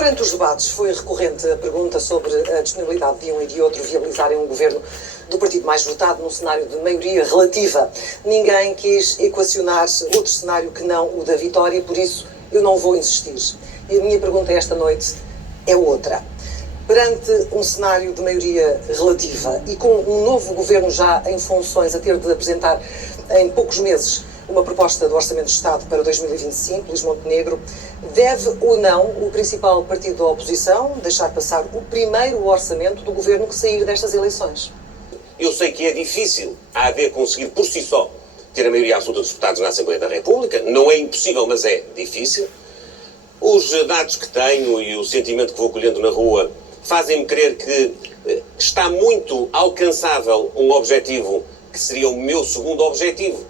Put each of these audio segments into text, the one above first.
Durante os debates foi recorrente a pergunta sobre a disponibilidade de um e de outro viabilizarem um governo do partido mais votado num cenário de maioria relativa. Ninguém quis equacionar outro cenário que não o da vitória, por isso eu não vou insistir. E a minha pergunta esta noite é outra. Perante um cenário de maioria relativa e com um novo governo já em funções a ter de apresentar em poucos meses uma proposta do Orçamento de Estado para 2025, Luís Montenegro, deve ou não o principal partido da oposição deixar passar o primeiro orçamento do governo que sair destas eleições? Eu sei que é difícil a AD conseguir por si só ter a maioria absoluta dos deputados na Assembleia da República. Não é impossível, mas é difícil. Os dados que tenho e o sentimento que vou colhendo na rua fazem-me crer que está muito alcançável um objetivo que seria o meu segundo objetivo,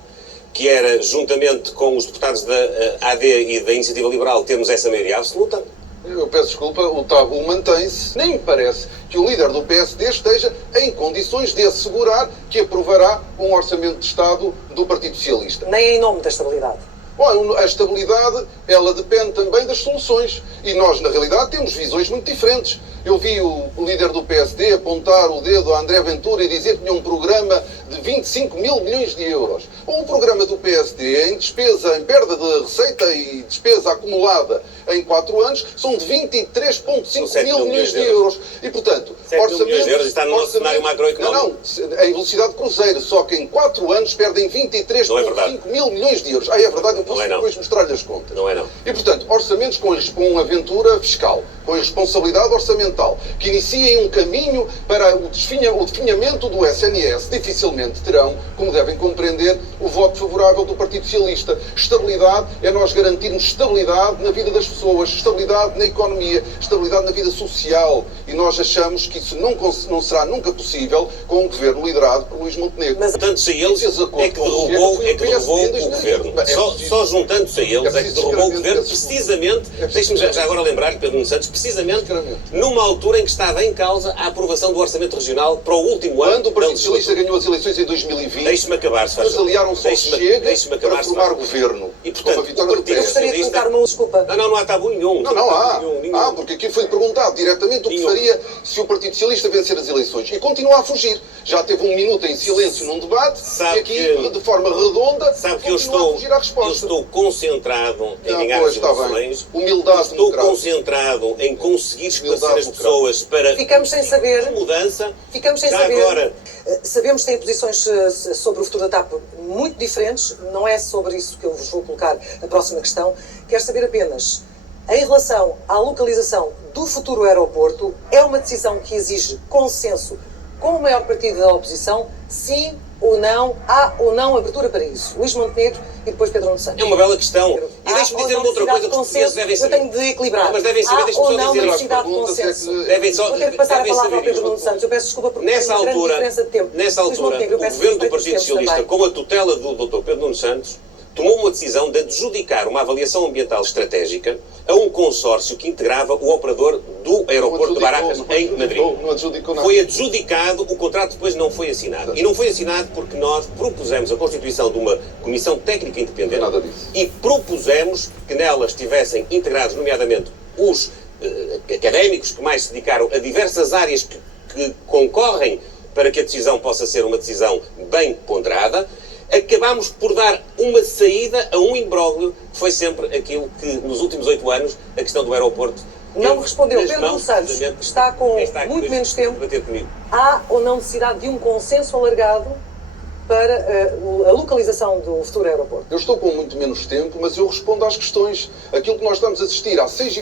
que era, juntamente com os deputados da AD e da Iniciativa Liberal, termos essa maioria absoluta. Eu peço desculpa, o tabu mantém-se. Nem me parece que o líder do PSD esteja em condições de assegurar que aprovará um orçamento de Estado do Partido Socialista. Nem em nome da estabilidade. Bom, a estabilidade, ela depende também das soluções. E nós, na realidade, temos visões muito diferentes. Eu vi o líder do PSD apontar o dedo a André Ventura e dizer que tinha um programa de 25 mil milhões de euros. Ou o programa do PSD em despesa, em perda de receita e despesa acumulada em 4 anos, são de 23,5 mil milhões de euros. E, portanto, 7 mil milhões de euros está no nosso cenário macroeconómico. Não, em velocidade cruzeiro, só que em 4 anos perdem 23,5 mil milhões de euros. É verdade, eu posso depois mostrar-lhe as contas. Não é não. E, portanto, orçamentos com aventura fiscal, com responsabilidade orçamental, que iniciem um caminho para o definhamento do SNS, dificilmente terão, como devem compreender, o voto favorável do Partido Socialista. Estabilidade é nós garantirmos estabilidade na vida das pessoas, estabilidade na economia, estabilidade na vida social. E nós achamos que isso não será nunca possível com um governo liderado por Luís Montenegro. Mas juntando-se a eles é que derrubou o governo. Só juntando-se a eles é que derrubou o governo, precisamente, deixe-me já agora lembrar-lhe, Pedro Nuno Santos, precisamente numa altura em que estava em causa a aprovação do Orçamento Regional para o último ano. Quando o Partido Socialista ganhou as eleições em 2020, deixe-me acabar, se faz eles aliaram-se ao Chega para formar governo. E, portanto, Eu gostaria de colocar uma desculpa. Não há tabu nenhum. Não há, porque aqui foi perguntado diretamente o que faria se o Partido Socialista vencer as eleições. E continua a fugir. Já teve 1 minuto em silêncio num debate e aqui, de forma redonda, continua a fugir à resposta. Eu estou concentrado em ganhar as eleições. Humildade estou concentrado em conseguir esclarecer as pessoas para Ficamos sem saber. Mudança. Ficamos sem já saber. Agora. Sabemos que têm posições sobre o futuro da TAP muito diferentes. Não é sobre isso que eu vos vou colocar a próxima questão. Quero saber apenas, em relação à localização do futuro aeroporto, é uma decisão que exige consenso com o maior partido da oposição? Sim ou não? Há ou não abertura para isso? Luís Montenegro e depois Pedro Nuno Santos. É uma bela questão. E deixe-me dizer uma outra coisa que os portugueses devem saber. Eu tenho de equilibrar. Não, mas devem saber, deixe-me só dizer. Há ou não necessidade de consenso? Devem só, vou ter que passar a palavra ao Pedro isto. Nuno Santos. Eu peço desculpa porque nessa tem uma altura, grande diferença de tempo. Nessa altura, o governo do Partido Socialista, com a tutela do Dr. Pedro Nuno Santos, tomou uma decisão de adjudicar uma avaliação ambiental estratégica a um consórcio que integrava o operador do aeroporto de Barajas, em Madrid. Não adjudicou nada. Foi adjudicado, o contrato depois não foi assinado. E não foi assinado porque nós propusemos a constituição de uma comissão técnica independente e propusemos que nela estivessem integrados, nomeadamente, os académicos que mais se dedicaram a diversas áreas que concorrem para que a decisão possa ser uma decisão bem ponderada. Acabámos por dar uma saída a um imbróglio que foi sempre aquilo que, nos últimos 8 anos, a questão do aeroporto... Não me respondeu. Pedro Nuno Santos está com muito menos tempo. Há ou não necessidade de um consenso alargado para a localização do futuro aeroporto? Eu estou com muito menos tempo, mas eu respondo às questões. Aquilo que nós estamos a assistir há 6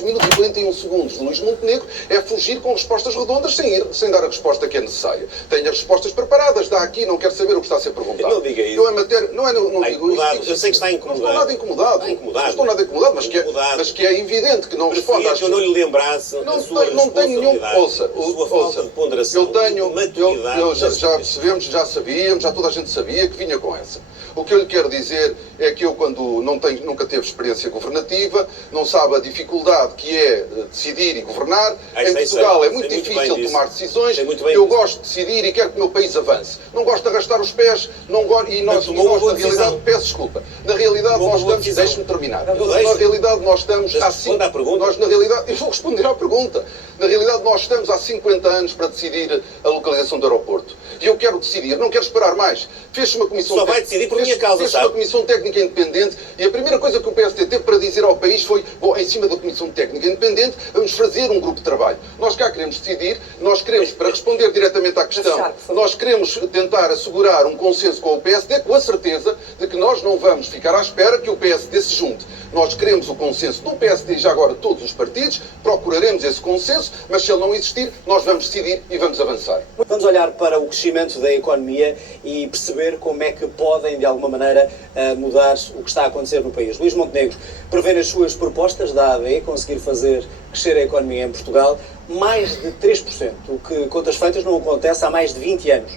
minutos e 41 segundos de Luís Montenegro é fugir com respostas redondas sem dar a resposta que é necessária. Tenho as respostas preparadas, dá aqui, não quero saber o que está a ser perguntado. Não diga isso. Não digo isso. Eu sei que está incomodado. Não estou nada incomodado. Não estou nada incomodado, mas que é evidente que não responde às questões. Eu não lhe lembrasse a sua responsabilidade, ouça, a sua falta de ponderação, já percebemos, já sabíamos, já toda a gente sabia que vinha com essa. O que eu lhe quero dizer é que eu, quando nunca teve experiência governativa, não sabe a dificuldade que é decidir e governar. Em Portugal é muito difícil tomar decisões. Eu gosto de decidir e quero que o meu país avance. Não gosto de arrastar os pés, nós, na realidade, peço desculpa. Na realidade, nós estamos, deixe-me terminar. Na realidade, nós estamos há 5 anos, na realidade, eu vou responder à pergunta. Na realidade, nós estamos há 50 anos para decidir a localização do aeroporto. E eu quero decidir, não quero esperar mais. Fez-se uma comissão Só vai decidir por minha causa, fez-se uma comissão técnica independente e a primeira coisa que o PSD teve para dizer ao país foi: bom, em cima da comissão técnica independente, vamos fazer um grupo de trabalho. Nós cá queremos decidir, nós queremos, para responder diretamente à questão, nós queremos tentar assegurar um consenso com o PSD, com a certeza de que nós não vamos ficar à espera que o PSD se junte. Nós queremos o consenso do PSD e já agora todos os partidos, procuraremos esse consenso, mas se ele não existir, nós vamos decidir e vamos avançar. Vamos olhar para o crescimento da economia e perceber como é que podem, de alguma maneira, mudar o que está a acontecer no país. Luís Montenegro prevê nas suas propostas da AD conseguir fazer crescer a economia em Portugal mais de 3%, o que, contas feitas, não acontece há mais de 20 anos.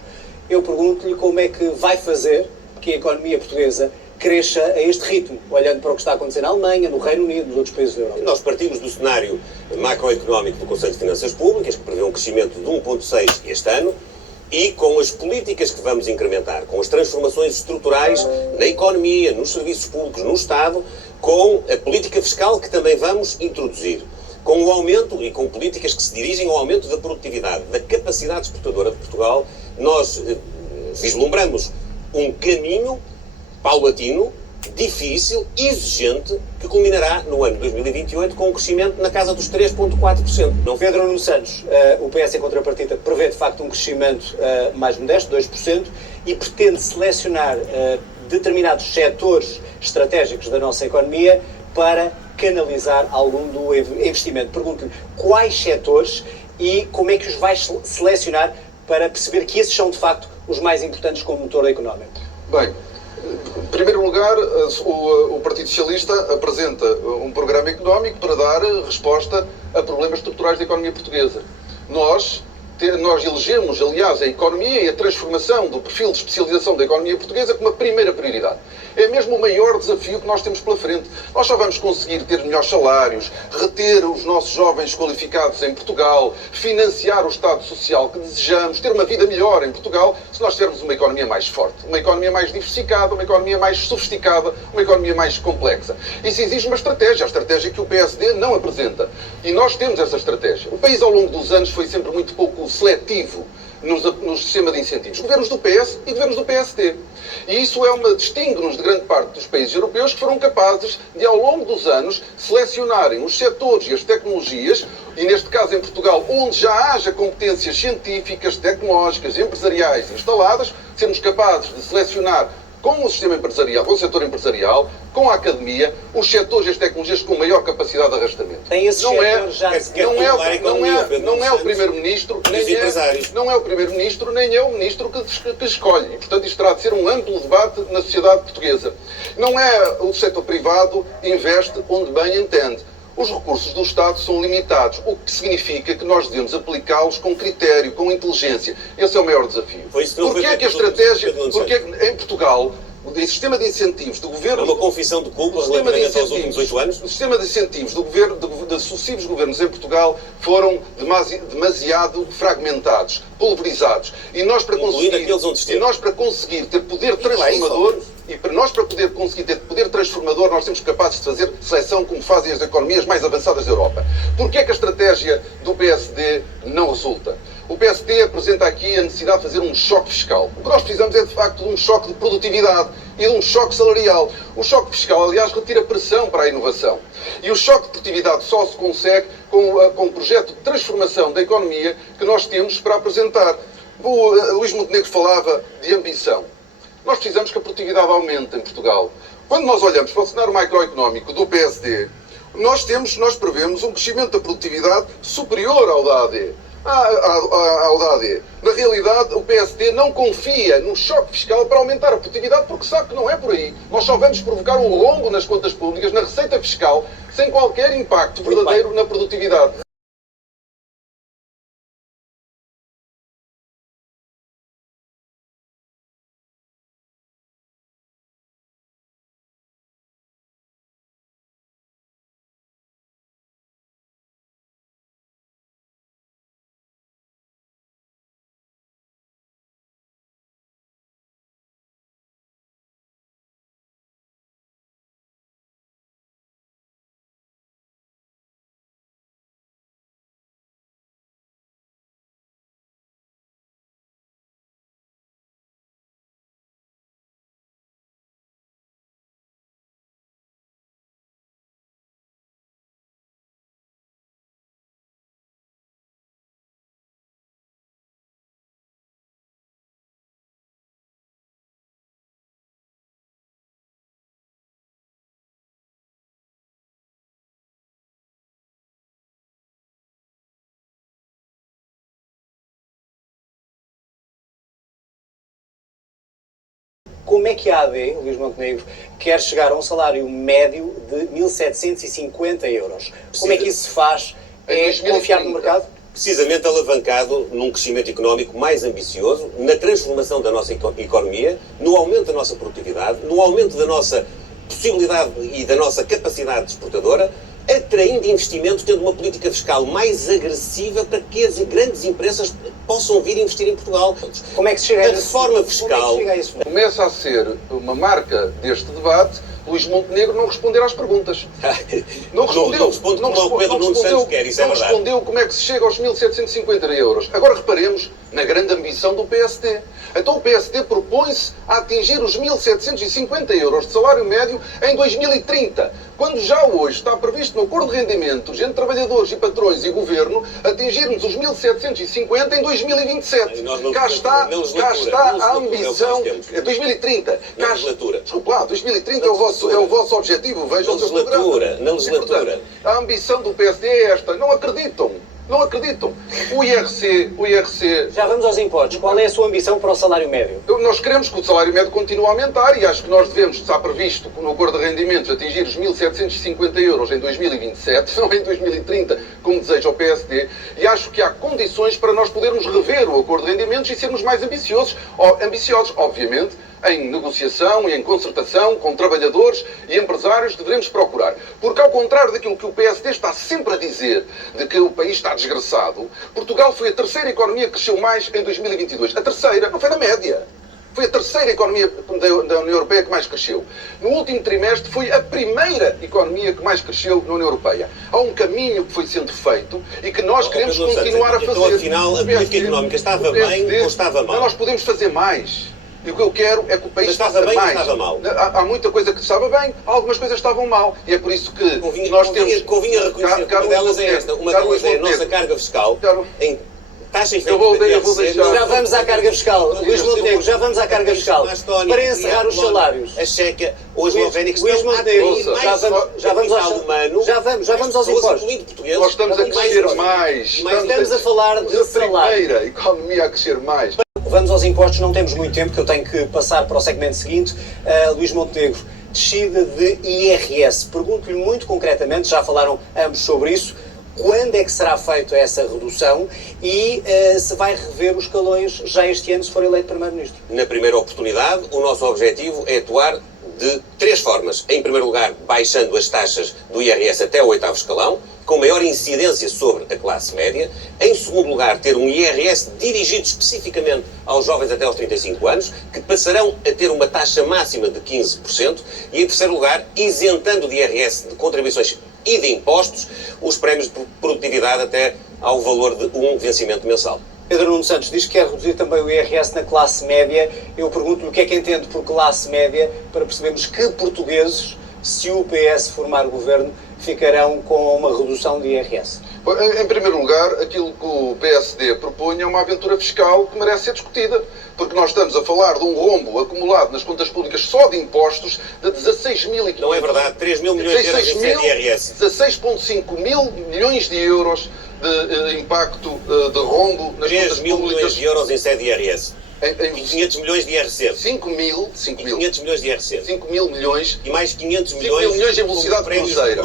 Eu pergunto-lhe como é que vai fazer que a economia portuguesa cresça a este ritmo, olhando para o que está a acontecer na Alemanha, no Reino Unido, nos outros países da Europa. Nós partimos do cenário macroeconómico do Conselho de Finanças Públicas, que prevê um crescimento de 1,6% este ano, e com as políticas que vamos incrementar, com as transformações estruturais na economia, nos serviços públicos, no Estado, com a política fiscal que também vamos introduzir, com o aumento e com políticas que se dirigem ao aumento da produtividade, da capacidade exportadora de Portugal, nós vislumbramos um caminho paulatino, difícil, exigente, que culminará no ano 2028 com um crescimento na casa dos 3,4%. Pedro Nuno Santos, o PS em contrapartida prevê de facto um crescimento mais modesto, 2%, e pretende selecionar determinados setores estratégicos da nossa economia para canalizar algum do investimento. Pergunto-lhe quais setores e como é que os vai selecionar para perceber que esses são de facto os mais importantes como motor económico. Bem, em primeiro lugar, o Partido Socialista apresenta um programa económico para dar resposta a problemas estruturais da economia portuguesa. Nós elegemos, aliás, a economia e a transformação do perfil de especialização da economia portuguesa como a primeira prioridade. É mesmo o maior desafio que nós temos pela frente. Nós só vamos conseguir ter melhores salários, reter os nossos jovens qualificados em Portugal, financiar o Estado Social que desejamos, ter uma vida melhor em Portugal, se nós tivermos uma economia mais forte, uma economia mais diversificada, uma economia mais sofisticada, uma economia mais complexa. Isso exige uma estratégia, a estratégia que o PSD não apresenta. E nós temos essa estratégia. O país, ao longo dos anos, foi sempre muito pouco seletivo no sistema de incentivos. Governos do PS e governos do PSD. E isso distingue-nos de grande parte dos países europeus que foram capazes de, ao longo dos anos, selecionarem os setores e as tecnologias, e neste caso em Portugal, onde já haja competências científicas, tecnológicas, empresariais instaladas, sermos capazes de selecionar com o sistema empresarial, com o setor empresarial, com a academia, os setores e as tecnologias com maior capacidade de arrastamento. Não é o Primeiro-Ministro, nem é o Ministro que escolhe. E, portanto, isto terá de ser um amplo debate na sociedade portuguesa. Não é o setor privado que investe onde bem entende. Os recursos do Estado são limitados, o que significa que nós devemos aplicá-los com critério, com inteligência. Esse é o maior desafio. Porquê é que a estratégia... Porque em Portugal, o sistema de incentivos do governo... É uma confissão de culpa relativamente aos últimos 8 anos? O sistema de incentivos do governo, de sucessivos governos em Portugal foram demasiado fragmentados, pulverizados. E nós, para conseguir ter poder transformador... E para nós, para poder conseguir ter poder transformador, nós temos capazes de fazer seleção como fazem as economias mais avançadas da Europa. Porquê é que a estratégia do PSD não resulta? O PSD apresenta aqui a necessidade de fazer um choque fiscal. O que nós precisamos é, de facto, de um choque de produtividade e de um choque salarial. O choque fiscal, aliás, retira pressão para a inovação. E o choque de produtividade só se consegue com o projeto de transformação da economia que nós temos para apresentar. O Luís Montenegro falava de ambição. Nós precisamos que a produtividade aumente em Portugal. Quando nós olhamos para o cenário macroeconómico do PSD, nós prevemos um crescimento da produtividade superior ao da AD. Na realidade, o PSD não confia no choque fiscal para aumentar a produtividade porque sabe que não é por aí. Nós só vamos provocar um rombo nas contas públicas, na receita fiscal, sem qualquer impacto verdadeiro na produtividade. como é que a AD, Luís Montenegro, quer chegar a um salário médio de 1.750 euros? Como é que isso se faz? É confiar no mercado? Precisamente alavancado num crescimento económico mais ambicioso, na transformação da nossa economia, no aumento da nossa produtividade, no aumento da nossa possibilidade e da nossa capacidade exportadora, atraindo investimentos, tendo uma política fiscal mais agressiva para que as grandes empresas possam vir investir em Portugal. Como é que se chega a isso? A reforma fiscal começa a ser uma marca deste debate Luís Montenegro não responder às perguntas. Não respondeu. Não responde como o Pedro Nuno Santos quer, isso é verdade. Não respondeu como é que se chega aos 1.750 euros. Agora reparemos na grande ambição do PSD. Então o PSD propõe-se a atingir os 1.750 euros de salário médio em 2030, quando já hoje está previsto no acordo de rendimentos entre trabalhadores e patrões e governo atingirmos os 1.750 em 2027. Cá está a ambição. É 2030. Desculpa lá, 2030 é o vosso objetivo. Vejam o seu programa. Na legislatura. A ambição do PSD é esta. Não acreditam. Não acreditam. O IRC... Já vamos aos impostos. Qual é a sua ambição para o salário médio? Nós queremos que o salário médio continue a aumentar e acho que nós devemos, está previsto no acordo de rendimentos, atingir os 1.750 euros em 2027, não em 2030, como deseja o PSD, e acho que há condições para nós podermos rever o acordo de rendimentos e sermos mais ambiciosos, obviamente, em negociação e em concertação com trabalhadores e empresários devemos procurar. Porque, ao contrário daquilo que o PSD está sempre a dizer, de que o país está desgraçado, Portugal foi a terceira economia que cresceu mais em 2022. A terceira, não foi na média. Foi a terceira economia da União Europeia que mais cresceu. No último trimestre foi a primeira economia que mais cresceu na União Europeia. Há um caminho que foi sendo feito e que nós queremos continuar a fazer. Então, afinal, a política económica estava bem ou estava mal? Nós podemos fazer mais. E o que eu quero é que o país faça bem mais. Estava mal? Há muita coisa que estava bem, algumas coisas estavam mal. E é por isso que convinha reconhecer que uma delas é esta. Uma delas é a nossa carga fiscal em taxas de Já vamos à carga fiscal. Luís Montenegro, já vamos à carga fiscal. Para encerrar os salários. A Checa, hoje o Vénix Luís Montenegro, já vamos aos impostos. Nós estamos a crescer mais. Estamos a falar de salário. Primeira economia a crescer mais. Vamos aos impostos, não temos muito tempo, que eu tenho que passar para o segmento seguinte. Luís Montenegro, descida de IRS. Pergunto-lhe muito concretamente, já falaram ambos sobre isso, quando é que será feita essa redução e se vai rever os escalões já este ano, se for eleito Primeiro-Ministro? Na primeira oportunidade, o nosso objetivo é atuar de três formas. Em primeiro lugar, baixando as taxas do IRS até o 8º escalão, com maior incidência sobre a classe média. Em segundo lugar, ter um IRS dirigido especificamente aos jovens até aos 35 anos, que passarão a ter uma taxa máxima de 15%. E em terceiro lugar, isentando de IRS de contribuições e de impostos os prémios de produtividade até ao valor de um vencimento mensal. Pedro Nuno Santos diz que quer reduzir também o IRS na classe média. Eu pergunto-lhe o que é que entende por classe média para percebermos que portugueses, se o PS formar governo, ficarão com uma redução de IRS. Em primeiro lugar, aquilo que o PSD propõe é uma aventura fiscal que merece ser discutida, porque nós estamos a falar de um rombo acumulado nas contas públicas só de impostos de 16.000... Não é verdade, 3 mil milhões de euros em IRS. 16,5 mil milhões de euros de impacto de rombo nas contas públicas. 3 mil milhões de euros em sede de IRS. E 500 milhões de IRC. 5 mil. 500 milhões de IRC. 5 mil milhões. E mais 500 milhões em velocidade cruzeira.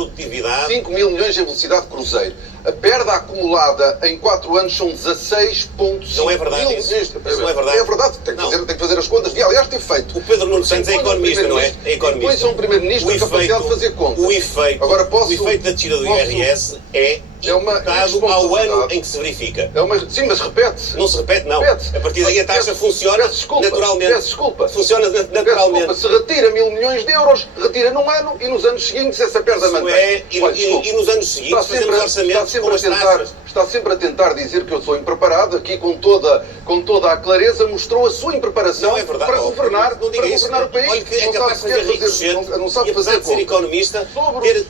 5 mil milhões em velocidade cruzeiro. A perda acumulada em 4 anos são 16,5 Não é verdade isso. Não é verdade. É verdade. Tem que fazer as contas. E, aliás, tem feito. O Pedro Nuno Santos é economista, não é? É economista. Depois é um primeiro-ministro com capacidade de fazer contas. O efeito da descida do IRS é imputado ao ano em que se verifica. Sim, mas repete-se. Não se repete, não. A partir daí a taxa funciona naturalmente. Peço desculpa. Funciona naturalmente. Se retira 1.000 milhões de euros, retira num ano e nos anos seguintes essa perda mantém. E nos anos seguintes fazemos orçamentos com as taxas. Está sempre a tentar dizer que eu sou impreparado. Aqui, com toda a clareza, mostrou a sua impreparação para governar o país. Olha que é capaz de fazer ricochete não sabe e, apesar de ser economista,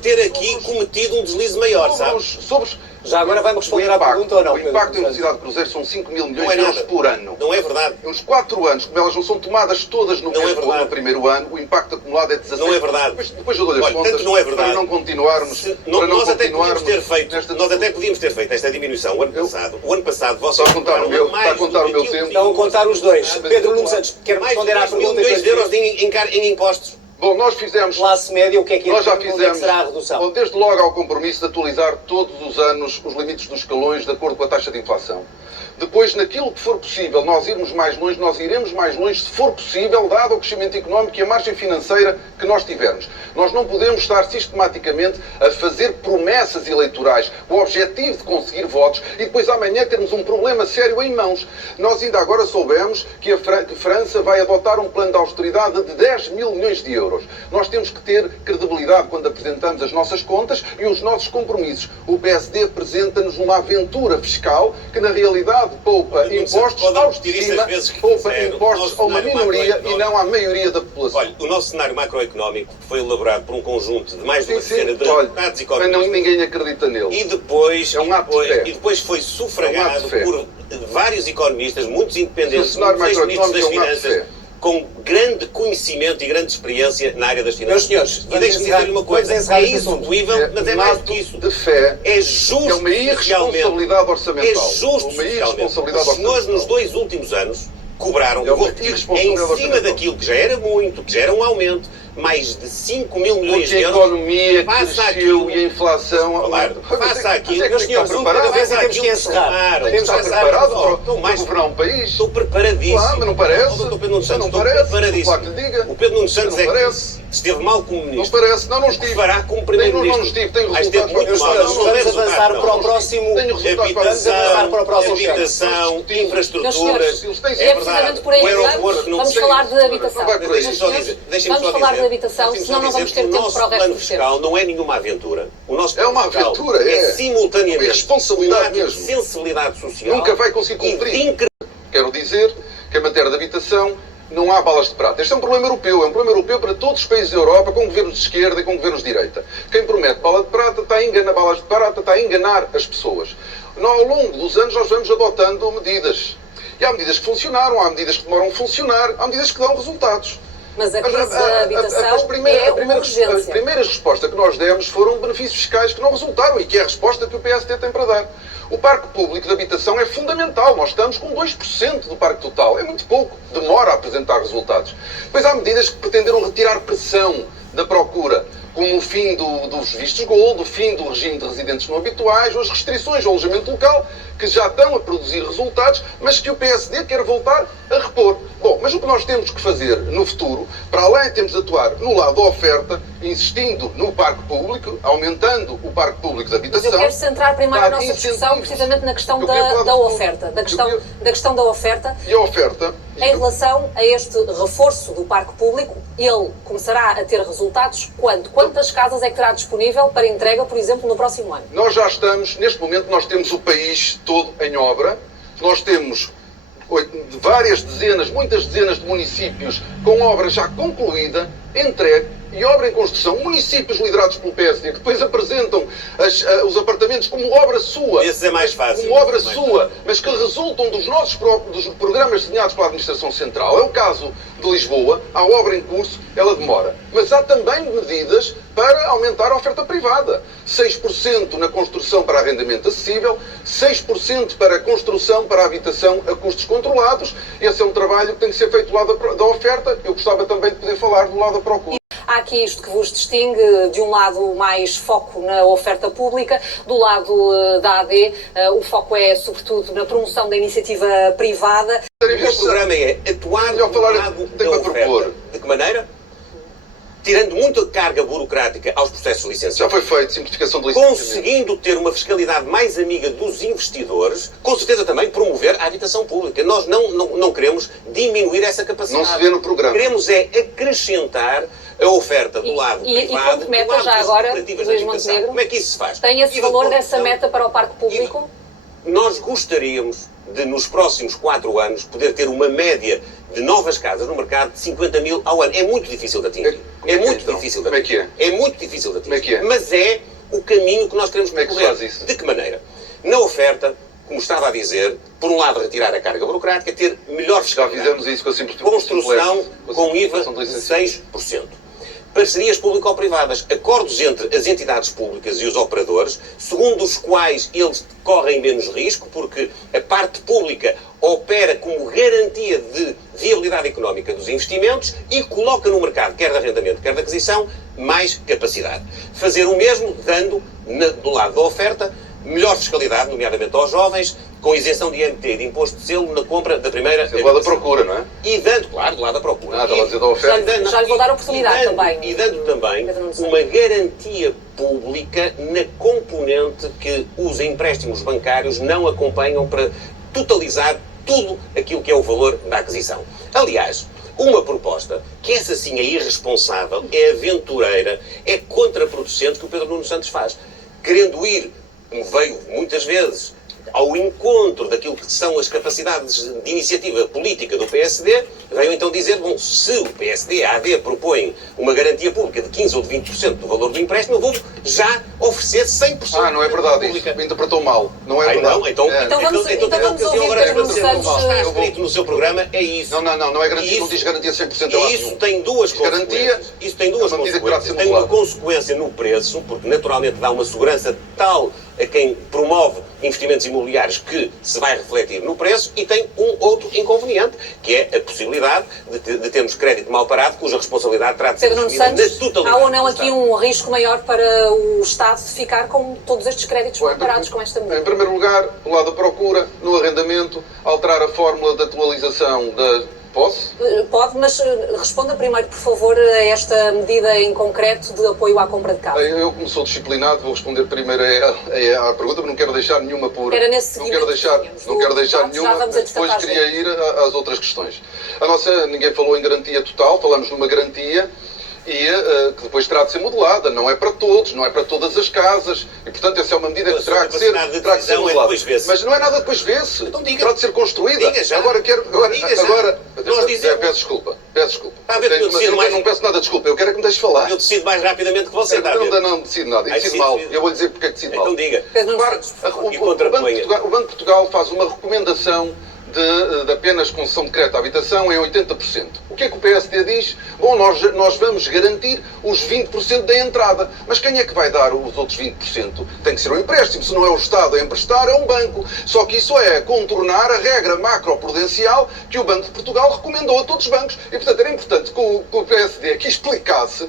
ter aqui cometido um deslize maior, sabe? Já agora vai-me responder à pergunta ou não? O impacto em velocidade cruzeiro são 5 mil milhões de euros por ano. Não é verdade. Nos 4 anos, como elas não são tomadas todas no primeiro ano, o impacto acumulado é 16. Não é verdade. Depois eu dou-lhe as contas não é verdade. para não continuarmos. Nós até podíamos ter feito. Nós até podíamos ter feito esta diminuição o ano passado. O ano passado, vocês... Está a contar o meu tempo. Estão a contar os dois. Pedro Nuno Santos, quer mais de responder à 2 mil pergunta? milhões de euros em impostos. Bom, nós fizemos... Classe média, o que é que Nós já onde é que fizemos, será a redução? bom, desde logo ao compromisso de atualizar todos os anos os limites dos escalões de acordo com a taxa de inflação. Depois, naquilo que for possível, nós iremos mais longe, nós iremos mais longe, se for possível, dado o crescimento económico e a margem financeira que nós tivermos. Nós não podemos estar sistematicamente a fazer promessas eleitorais com o objetivo de conseguir votos e depois amanhã termos um problema sério em mãos. Nós ainda agora soubemos que a França vai adotar um plano de austeridade de 10 mil milhões de euros. Nós temos que ter credibilidade quando apresentamos as nossas contas e os nossos compromissos. O PSD apresenta-nos uma aventura fiscal que, na realidade, poupa impostos aos de cima, poupa impostos a uma minoria e não à maioria da população. Olha, o nosso cenário macroeconómico foi elaborado por um conjunto de mais de uma decena de deputados e mas ninguém acredita nele. E depois, é um ato de fé. e depois foi sufragado por vários economistas, muitos independentes, O cenário muitos ex-ministros das macroeconómico é um ato de finanças, fé. com grande conhecimento e grande experiência na área das finanças. Meus senhores, e deixe-me dizer-lhe uma coisa, é execuível, mas é mais do que isso. De fé, É justo é uma irresponsabilidade orçamental. É justo Uma socialmente. irresponsabilidade Os senhores, orçamental. nos 2 últimos anos, cobraram, É uma em irresponsabilidade cima orçamental. daquilo que já era muito, que já era um aumento, mais de 5 mil milhões Porque de a euros. economia Faça cresceu aquilo. e a inflação... Claro, faça aquilo. Mas é que Meus tem que estar senhores, um preparado. cada vez é que temos que encerrar. Claro, Tem que estar pensar, preparado estou para mais governar um país. Estou preparadíssimo. Claro, mas não parece. O Dr. Pedro Nuno Santos, Não estou parece. preparadíssimo. Claro que lhe diga. O Pedro Nuno Santos Não é parece. que esteve mal como Não ministro. parece. Não estive. Fará como Não primeiro-ministro. estive. Tenho Mas esteve resultados. muito mal. Vamos Não tem resultado, avançar não. para o próximo... Tenho resultados para Vamos avançar para o próximo cheque. Habitação, Meus infraestruturas. senhores, É é precisamente por aí O que aeroporto vamos. não Vamos tem- falar de habitação. Não vai por aí. Meus Deixem-me só senhores, dizer, deixem-me vamos só falar dizer- de habitação, deixem-me senão só não vamos dizer ter que tempo para o resto plano do fiscal tempo. não é nenhuma aventura. O nosso É uma plano fiscal aventura, é. simultaneamente Uma responsabilidade um ato de mesmo. sensibilidade social. Nunca vai conseguir e cumprir. de incre- Quero dizer que em matéria de habitação não há balas de prata. Este é um problema europeu. É um problema europeu para todos os países da Europa, com governos de esquerda e com governos de direita. Quem promete bala de prata está a enganar balas de prata, está a enganar as pessoas. Ao longo dos anos nós vamos adotando medidas. E há medidas que funcionaram, há medidas que demoram a funcionar, há medidas que dão resultados. Mas a crise da habitação é uma A urgência. primeira resposta que nós demos foram benefícios fiscais que não resultaram e que é a resposta que o PSD tem para dar. O parque público de habitação é fundamental. Nós estamos com 2% do parque total. É muito pouco. Demora a apresentar resultados. Depois há medidas que pretenderam retirar pressão da procura, como o fim dos vistos gold, o fim do regime de residentes não habituais, ou as restrições ao alojamento local, que já estão a produzir resultados, mas que o PSD quer voltar a repor. Bom, mas o que nós temos que fazer no futuro, para além de termos de atuar no lado da oferta, insistindo no parque público, aumentando o parque público de Mas habitação... eu quero centrar primeiro a dar nossa discussão incentivos. precisamente na questão Eu quero falar da do- oferta. Da questão da oferta. E a oferta... Em relação a este reforço do parque público, ele começará a ter resultados quando? Quantas casas é que terá disponível para entrega, por exemplo, no próximo ano? Nós já estamos, neste momento, nós temos o país todo em obra. Nós temos várias dezenas, muitas dezenas de municípios com obra já concluída, entregue e obra em construção. Municípios liderados pelo PSD, que depois apresentam os apartamentos como obra sua. Esse é mais fácil. Como obra Esse é mais sua, mas que resultam dos nossos próprios dos programas desenhados pela Administração Central. É o caso de Lisboa. Há obra em curso, ela demora. Mas há também medidas para aumentar a oferta privada. 6% na construção para arrendamento acessível, 6% para a construção para a habitação a custos controlados. Esse é um trabalho que tem que ser feito do lado da oferta. Eu gostava também de poder falar do lado da procura. Há aqui isto que vos distingue, de um lado mais foco na oferta pública, do lado da AD o foco é sobretudo na promoção da iniciativa privada. O meu programa é atuar Melhor no falar, lado tenho da para oferta. propor. De que maneira? Tirando muita carga burocrática aos processos de Já licenciamento. foi feito simplificação de licenciamento. Conseguindo ter uma fiscalidade mais amiga dos investidores, com certeza também promover a habitação pública. Nós não queremos diminuir essa capacidade. Não se vê no programa. Queremos é acrescentar a oferta do lado privado. como meta do lado já das agora, cooperativas Luís de habitação. Montenegro, Como é que isso se faz? tem esse E valor depois, dessa meta para o parque público? Nós gostaríamos de, nos próximos 4 anos, poder ter uma média de novas casas no mercado de 50 mil ao ano. É muito difícil de atingir. Como é que é, muito então? difícil de Como é que atingir. É muito difícil de atingir. Como é que é? Mas é o caminho que nós queremos Como é que se percorrer. faz isso? De que maneira? Na oferta, como estava a dizer, por um lado retirar a carga burocrática, ter melhor Já fiscalidade. fizemos isso com a simplificação. Construção com IVA simplificação de licenciamento. 6%. parcerias público-privadas, acordos entre as entidades públicas e os operadores, segundo os quais eles correm menos risco, porque a parte pública opera como garantia de viabilidade económica dos investimentos e coloca no mercado, quer de arrendamento, quer de aquisição, mais capacidade. Fazer o mesmo, dando, do lado da oferta, melhor fiscalidade, nomeadamente aos jovens, com isenção de IMT e de imposto de selo na compra da primeira... Do lado da procura, não é? E dando, claro, do lado da procura. Estava a dizer da oferta. Já lhe vou dar a oportunidade também. E dando também uma garantia pública na componente que os empréstimos bancários não acompanham para totalizar tudo aquilo que é o valor da aquisição. Aliás, uma proposta que essa sim é irresponsável, é aventureira, é contraproducente que o Pedro Nuno Santos faz. Querendo ir, como veio muitas vezes, ao encontro daquilo que são as capacidades de iniciativa política do PSD, veio então dizer, bom, se o PSD e a AD propõem uma garantia pública de 15% ou de 20% do valor do empréstimo, eu vou já oferecer 100%. Não é verdade isso. Interpretou mal. Não é verdade. Não, então vamos ouvir Pedro Nuno Santos. Está escrito no seu programa, é isso. Não é garantia, não diz garantia 100%. E isso tem duas consequências. Isso tem duas consequências. Tem uma consequência no preço, porque naturalmente dá uma segurança tal a quem promove investimentos imobiliários que se vai refletir no preço, e tem um outro inconveniente, que é a possibilidade de termos crédito mal parado, cuja responsabilidade terá de ser assumida na totalidade. Há ou não aqui um risco maior para o Estado ficar com todos estes créditos mal parados com esta medida? Em primeiro lugar, do lado da procura, no arrendamento, alterar a fórmula de atualização da... Posso? Pode, mas responda primeiro, por favor, a esta medida em concreto de apoio à compra de casa. Eu, como sou disciplinado, vou responder primeiro à pergunta, mas não quero deixar nenhuma por... Era nesse seguimento. Não quero deixar nenhuma, depois queria ir às outras questões. Ninguém falou em garantia total, falamos numa garantia e que depois terá de ser modelada, não é para todos, não é para todas as casas, e portanto essa é uma medida que terá que ser modelada. Mas não é nada depois vê-se, então terá de ser construída. Diga já. Agora, Nós dizemos... Peço desculpa. Eu não peço nada de desculpa, eu quero é que me deixe falar. Eu decido mais rapidamente que você, está a ver? Não decido nada, eu decido mal. Eu vou dizer porque é que decido mal. Então diga. O Banco de Portugal faz uma recomendação de apenas concessão de crédito à habitação em 80%. O que é que o PSD diz? Bom, nós vamos garantir os 20% da entrada. Mas quem é que vai dar os outros 20%? Tem que ser um empréstimo. Se não é o Estado a emprestar, é um banco. Só que isso é contornar a regra macroprudencial que o Banco de Portugal recomendou a todos os bancos. E, portanto, era importante que o PSD aqui explicasse,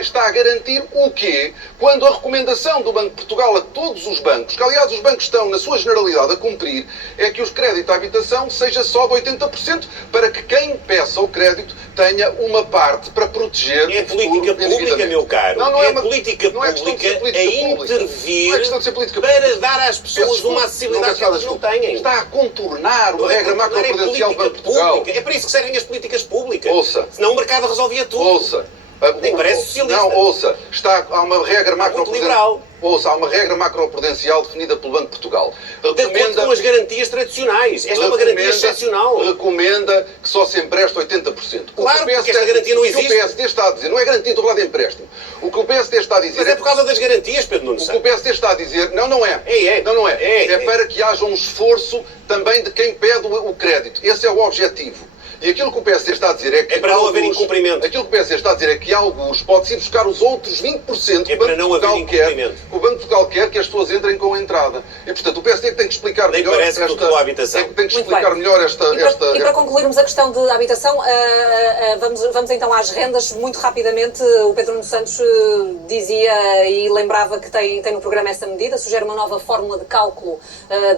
está a garantir o quê? Quando a recomendação do Banco de Portugal a todos os bancos, que aliás os bancos estão, na sua generalidade, a cumprir, é que os créditos à habitação seja só de 80%, para que quem peça o crédito tenha uma parte para proteger. É política pública, meu caro. Não é política pública a intervir para dar às pessoas uma acessibilidade que elas não têm. Está a contornar a regra macroprudencial do Banco de Portugal. É para isso que servem as políticas públicas. Ouça. Senão o mercado resolvia tudo. Ouça. Nem parece socialista. Não, ouça. Há uma regra liberal. Ouça, há uma regra macroprudencial definida pelo Banco de Portugal. De acordo com as garantias tradicionais. Esta é uma garantia excepcional. Recomenda que só se empreste 80%. Claro, porque esta garantia não existe. O que o PSD está a dizer, não é garantia do lado de empréstimo. O que o PSD está a dizer... Mas é por causa das garantias, Pedro Nuno Santos. O que o PSD está a dizer... Não é. É para que haja um esforço também de quem pede o crédito. Esse é o objetivo. E aquilo que o PSD está a dizer é que... É para não haver incumprimento. Aquilo que o PSD está a dizer é que alguns pode-se ir buscar os outros 20% que é para não haver incumprimento. O Banco de Portugal quer que as pessoas entrem com a entrada. E, portanto, o PSD tem que explicar melhor Tem que explicar melhor esta... E para concluirmos a questão de habitação, vamos então às rendas. Muito rapidamente, o Pedro Nuno Santos dizia e lembrava que tem no programa essa medida, sugere uma nova fórmula de cálculo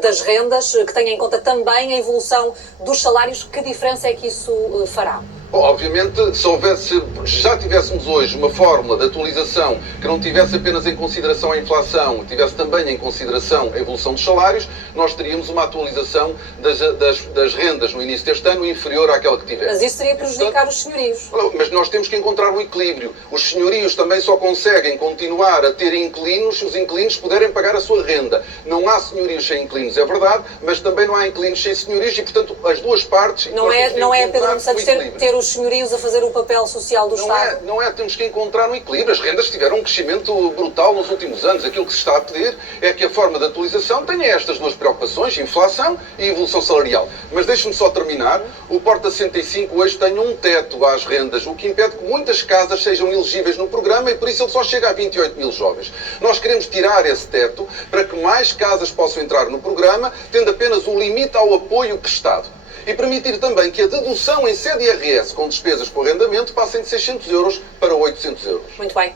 das rendas, que tenha em conta também a evolução dos salários. Que diferença é que isso fará? Bom, obviamente, se já tivéssemos hoje uma fórmula de atualização que não tivesse apenas em consideração a inflação, tivesse também em consideração a evolução dos salários, nós teríamos uma atualização das rendas no início deste ano inferior àquela que tivesse. Mas isso seria prejudicar os senhorios. Mas nós temos que encontrar um equilíbrio. Os senhorios também só conseguem continuar a ter inquilinos se os inquilinos puderem pagar a sua renda. Não há senhorios sem inquilinos, é verdade, mas também não há inquilinos sem senhorios e, portanto, as duas partes... Não é Pedro Nuno Santos, ter os senhorios a fazer o papel social do Estado? Não é, temos que encontrar um equilíbrio. As rendas tiveram um crescimento brutal nos últimos anos. Aquilo que se está a pedir é que a forma de atualização tenha estas duas preocupações, inflação e evolução salarial. Mas deixe-me só terminar. O Porta 65 hoje tem um teto às rendas, o que impede que muitas casas sejam elegíveis no programa e por isso ele só chega a 28 mil jovens. Nós queremos tirar esse teto para que mais casas possam entrar no programa, tendo apenas um limite ao apoio prestado. E permitir também que a dedução em CDRS com despesas com arrendamento passem de 600 euros para 800 euros. Muito bem.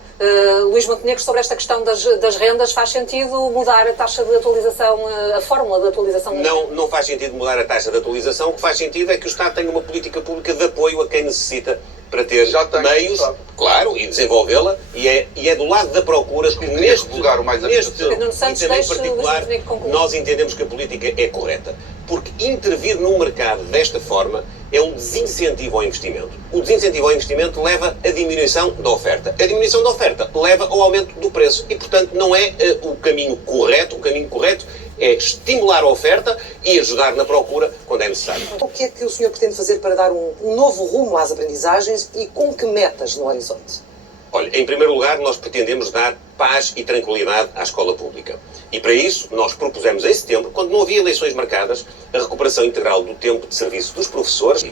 Luís Montenegro, sobre esta questão das rendas, faz sentido mudar a taxa de atualização, a fórmula de atualização? Não faz sentido mudar a taxa de atualização. O que faz sentido é que o Estado tenha uma política pública de apoio a quem necessita para ter meios, claro, e desenvolvê-la, e é do lado da procura que neste lugar o mais Pedro Santos, item em particular nós entendemos que a política é correta. Porque intervir num mercado desta forma é um desincentivo ao investimento. O desincentivo ao investimento leva à diminuição da oferta. A diminuição da oferta leva ao aumento do preço e, portanto, não é o caminho correto. O caminho correto é estimular a oferta e ajudar na procura quando é necessário. O que é que o senhor pretende fazer para dar um novo rumo às aprendizagens e com que metas no horizonte? Olha, em primeiro lugar, nós pretendemos dar paz e tranquilidade à escola pública. E para isso, nós propusemos em setembro, quando não havia eleições marcadas, a recuperação integral do tempo de serviço dos professores.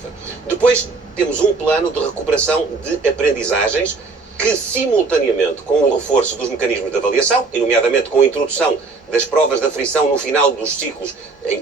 Depois, temos um plano de recuperação de aprendizagens que, simultaneamente com o reforço dos mecanismos de avaliação, e nomeadamente com a introdução das provas de aferição no final dos ciclos,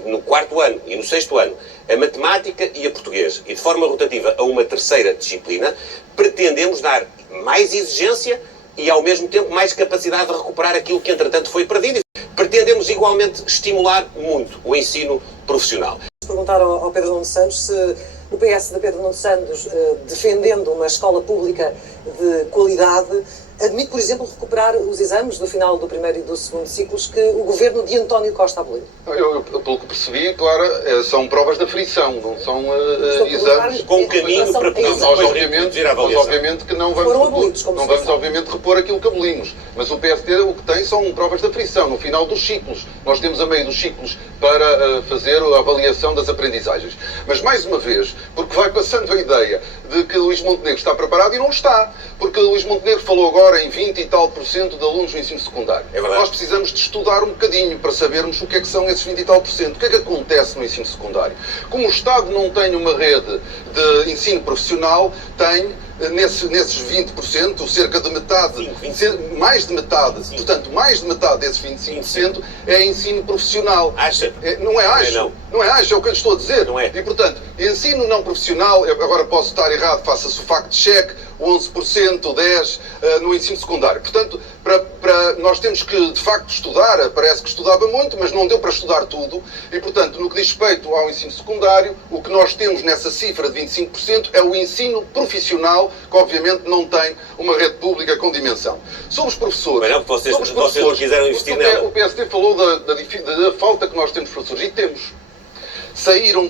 no 4º ano e no 6º ano, a matemática e a português, e de forma rotativa a uma terceira disciplina, pretendemos dar mais exigência e, ao mesmo tempo, mais capacidade de recuperar aquilo que, entretanto, foi perdido. Pretendemos, igualmente, estimular muito o ensino profissional. Vou perguntar ao Pedro Nuno Santos se o PS de Pedro Nuno Santos, defendendo uma escola pública de qualidade, admite, por exemplo, recuperar os exames do final do primeiro e do segundo ciclos que o governo de António Costa aboliu. Pelo que percebi, claro, são provas de aferição, não são exames com um caminho para poder reduzir a avaliação. Nós obviamente que não vamos obviamente repor aquilo que abolimos, mas o PSD o que tem são provas de aferição no final dos ciclos. Nós temos a meio dos ciclos para fazer a avaliação das aprendizagens. Mas mais uma vez, porque vai passando a ideia de que Luís Montenegro está preparado e não está, porque Luís Montenegro falou agora em 20 e tal % de alunos no ensino secundário. É verdade. Nós precisamos de estudar um bocadinho para sabermos o que é que são esses 20 e tal %. O que é que acontece no ensino secundário? Como o Estado não tem uma rede de ensino profissional, tem nesses 20%, cerca de metade, mais de metade, portanto, mais de metade desses 25% é ensino profissional. Acha? Não é acho. Não é acho, é o que eu lhe estou a dizer. Não é. E, portanto, ensino não profissional, agora posso estar errado, faça-se o fact-check, 11%, 10% no ensino secundário. Portanto, nós temos que, de facto, estudar. Parece que estudava muito, mas não deu para estudar tudo. E, portanto, no que diz respeito ao ensino secundário, o que nós temos nessa cifra de 25% é o ensino profissional, que obviamente não tem uma rede pública com dimensão. Sobre os professores... Mas não, vocês não quiseram investir nela. O PSD falou da falta que nós temos de professores. E temos. Saíram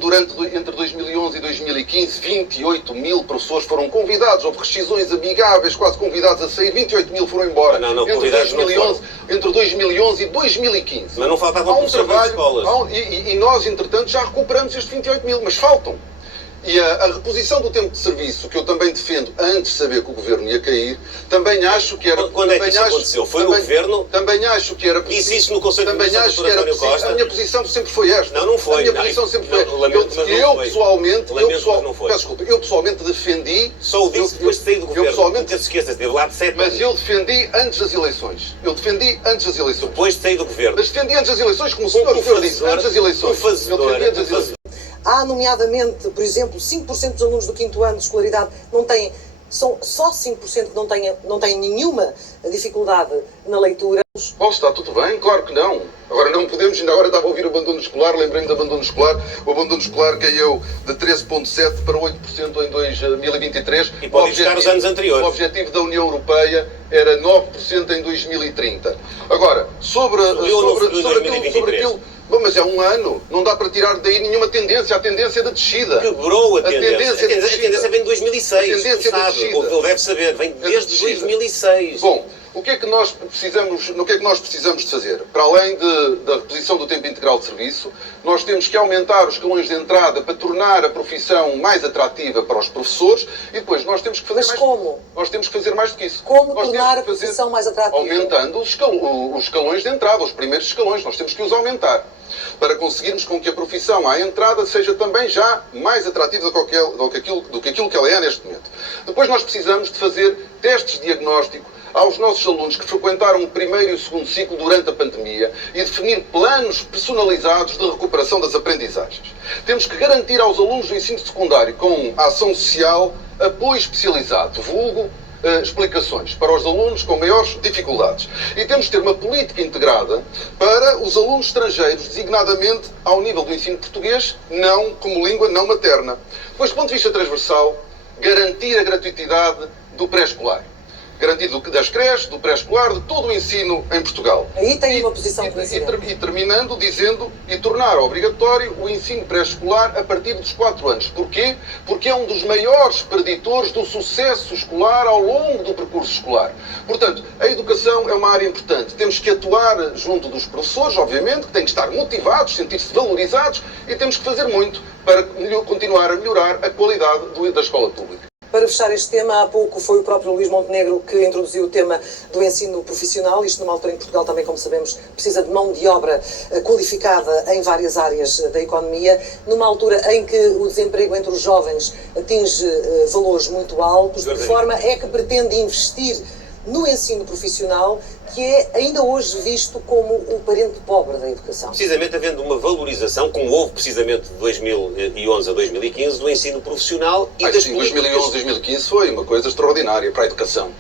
entre 2011 e 2015 28 mil professores, foram convidados, houve rescisões amigáveis, quase convidados a sair, 28 mil foram embora. Entre 2011 e 2015. Mas não faltavam professores nas escolas. E nós, entretanto, já recuperamos estes 28 mil, mas faltam. E a reposição do tempo de serviço, que eu também defendo antes de saber que o governo ia cair, também acho que era... Quando é que isso aconteceu? Foi no governo? Também acho que era preciso... Disse isso no Conselho de Ministros do Dr. António Costa? A minha posição sempre foi esta. Não foi. A minha posição sempre foi esta. Eu pessoalmente defendi... Só o disse depois de sair do governo. Nunca se esqueça, esteve lá de 7 anos. Mas eu defendi antes das eleições. Depois de sair do governo. Mas defendi antes das eleições, como o senhor disse, antes das eleições. Eu defendi antes das eleições. Há, nomeadamente, por exemplo, 5% dos alunos do 5º ano de escolaridade não têm, são só 5% que não têm nenhuma dificuldade na leitura. Está tudo bem? Claro que não. Agora não podemos, ainda agora estava a ouvir o abandono escolar, lembrei-me do abandono escolar. O abandono escolar caiu de 13,7% para 8% em 2023. E pode buscar os anos anteriores. O objetivo da União Europeia era 9% em 2030. Agora, sobre aquilo... Bom, mas é um ano, não dá para tirar daí nenhuma tendência, a tendência é da descida. Quebrou a tendência. A tendência vem de 2006, a tendência sabe, ou deve saber, vem desde 2006. Bom, O que é que nós precisamos de fazer? Para além da reposição do tempo integral de serviço, nós temos que aumentar os escalões de entrada para tornar a profissão mais atrativa para os professores e depois nós temos que fazer Mas como? Nós temos que fazer mais do que isso. Como nós tornar a profissão mais atrativa? Aumentando os escalões de entrada, os primeiros escalões. Nós temos que os aumentar para conseguirmos com que a profissão à entrada seja também já mais atrativa do que aquilo que ela é neste momento. Depois nós precisamos de fazer testes de diagnóstico aos nossos alunos que frequentaram o primeiro e o segundo ciclo durante a pandemia e definir planos personalizados de recuperação das aprendizagens. Temos que garantir aos alunos do ensino secundário com a ação social apoio especializado, vulgo explicações para os alunos com maiores dificuldades. E temos que ter uma política integrada para os alunos estrangeiros, designadamente ao nível do ensino português, não como língua não materna. Depois, do ponto de vista transversal, garantir a gratuitidade do pré-escolar. Garantido das creches, do pré-escolar, de todo o ensino em Portugal. Aí tem uma posição coincidente. E terminando, dizendo, e tornar obrigatório o ensino pré-escolar a partir dos 4 anos. Porquê? Porque é um dos maiores preditores do sucesso escolar ao longo do percurso escolar. Portanto, a educação é uma área importante. Temos que atuar junto dos professores, obviamente, que têm que estar motivados, sentir-se valorizados, e temos que fazer muito para continuar a melhorar a qualidade da escola pública. Para fechar este tema, há pouco foi o próprio Luís Montenegro que introduziu o tema do ensino profissional. Isto numa altura em que Portugal também, como sabemos, precisa de mão de obra qualificada em várias áreas da economia. Numa altura em que o desemprego entre os jovens atinge valores muito altos, de que forma é que pretende investir no ensino profissional, que é ainda hoje visto como o parente pobre da educação? Precisamente havendo uma valorização, como houve precisamente de 2011 a 2015, do ensino profissional e das políticas. 2011 2015 foi uma coisa extraordinária para a educação.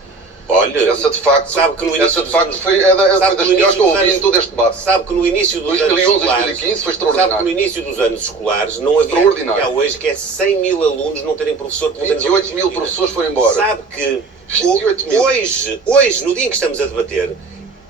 Olha, essa de facto foi das melhores que eu ouvi em todo este debate. Sabe que no início dos 2011 2015 foi extraordinário. Sabe que no início dos anos escolares não havia, que há hoje, que é 100 mil alunos não terem professor. 28 mil professores foram embora. Sabe que hoje, no dia em que estamos a debater,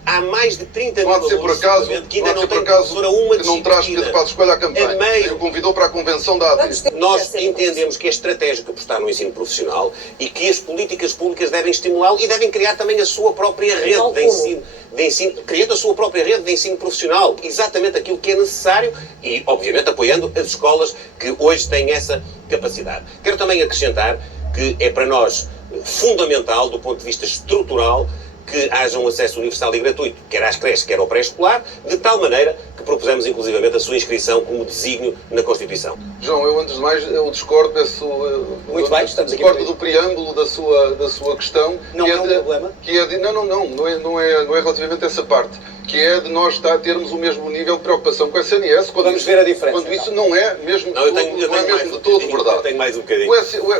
há mais de 30 mil alunos que ainda não têm professor a uma que não traz Pedro Passos Coelho à campanha. E o convidou para a convenção da AD. Nós entendemos que é estratégico apostar no ensino profissional e que as políticas públicas devem estimulá-lo e devem criar também a sua própria rede de ensino, criando a sua própria rede de ensino profissional, exatamente aquilo que é necessário e, obviamente, apoiando as escolas que hoje têm essa capacidade. Quero também acrescentar que é para nós fundamental, do ponto de vista estrutural, que haja um acesso universal e gratuito, quer às creches, quer ao pré-escolar, de tal maneira que propusemos inclusivamente a sua inscrição como desígnio na Constituição. João, eu antes de mais discordo do preâmbulo da sua questão. Não é um problema? Não é relativamente a essa parte. Que é de nós termos o mesmo nível de preocupação com o SNS. Vamos ver a diferença. Quando isso não é mesmo de todo verdade. Eu tenho mais um bocadinho.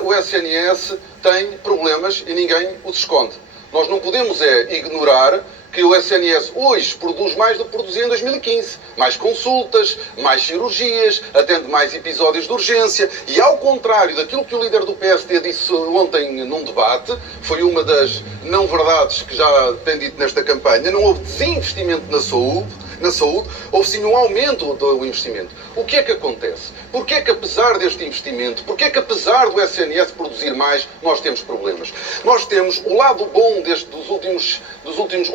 O SNS tem problemas e ninguém os esconde. Nós não podemos ignorar que o SNS hoje produz mais do que produzia em 2015. Mais consultas, mais cirurgias, atende mais episódios de urgência. E ao contrário daquilo que o líder do PSD disse ontem num debate, foi uma das não-verdades que já tem dito nesta campanha, não houve desinvestimento na saúde, houve sim um aumento do investimento. O que é que acontece? Porquê é que apesar deste investimento, porquê é que apesar do SNS produzir mais, nós temos problemas? Nós temos o lado bom um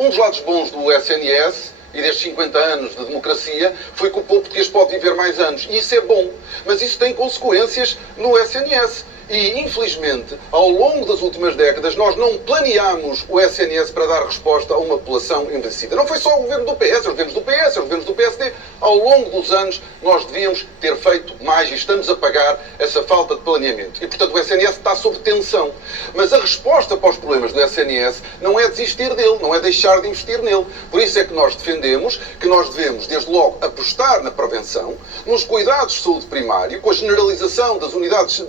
dos lados bons do SNS e destes 50 anos de democracia foi que o povo português pode viver mais anos. E isso é bom, mas isso tem consequências no SNS. E, infelizmente, ao longo das últimas décadas, nós não planeámos o SNS para dar resposta a uma população envelhecida. Não foi só o governo do PS, os governos do PS, os governos do PSD. Ao longo dos anos, nós devíamos ter feito mais e estamos a pagar essa falta de planeamento. E, portanto, o SNS está sob tensão. Mas a resposta para os problemas do SNS não é desistir dele, não é deixar de investir nele. Por isso é que nós defendemos que nós devemos, desde logo, apostar na prevenção, nos cuidados de saúde primária, com a generalização das unidades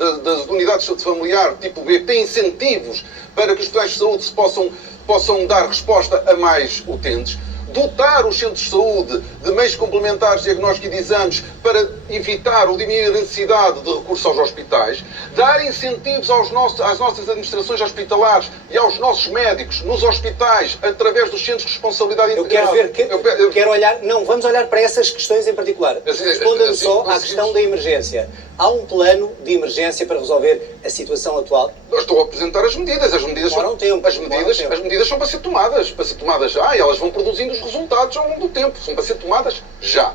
de saúde familiar tipo B, que têm incentivos para que os profissionais de saúde possam dar resposta a mais utentes. dotar os centros de saúde de meios complementares de diagnóstico e de exames para evitar ou diminuir a necessidade de recurso aos hospitais, dar incentivos às nossas administrações hospitalares e aos nossos médicos nos hospitais, através dos centros de responsabilidade integrada. Quero olhar, não, vamos olhar para essas questões em particular. Responda-me só à questão da emergência. Há um plano de emergência para resolver a situação atual? Eu estou a apresentar as medidas. As medidas são para ser tomadas já, e elas vão produzindo os resultados ao longo do tempo. São para ser tomadas já.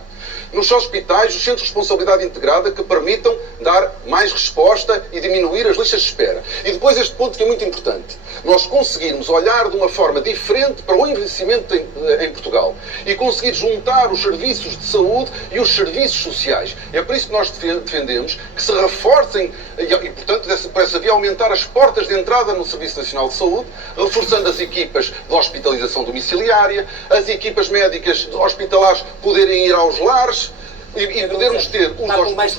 Nos hospitais, os centros de responsabilidade integrada que permitam dar mais resposta e diminuir as listas de espera. E depois este ponto que é muito importante. Nós conseguirmos olhar de uma forma diferente para o envelhecimento em Portugal e conseguir juntar os serviços de saúde e os serviços sociais. É por isso que nós defendemos que se reforcem e portanto, por essa via, aumentar as portas de entrada no Serviço Nacional de Saúde, reforçando as equipas de hospitalização domiciliária, as equipas médicas hospitalares poderem ir aos lares, e podermos ter os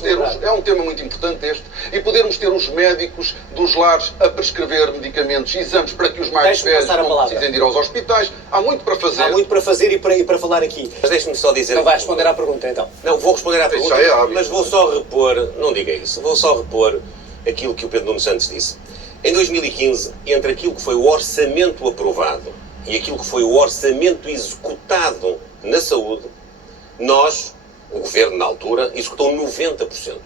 médicos, é um tema muito importante este, e podermos ter os médicos dos lares a prescrever medicamentos e exames para que os mais velhos não precisem de ir aos hospitais. Há muito para fazer. Há muito para fazer e para falar aqui. Mas deixe-me só dizer... Não vai responder à pergunta, então. Não, vou responder à pergunta, mas vou só repor, não diga isso, vou só repor aquilo que o Pedro Nuno Santos disse. Em 2015, entre aquilo que foi o orçamento aprovado e aquilo que foi o orçamento executado na saúde, nós, o governo na altura, executou 90%.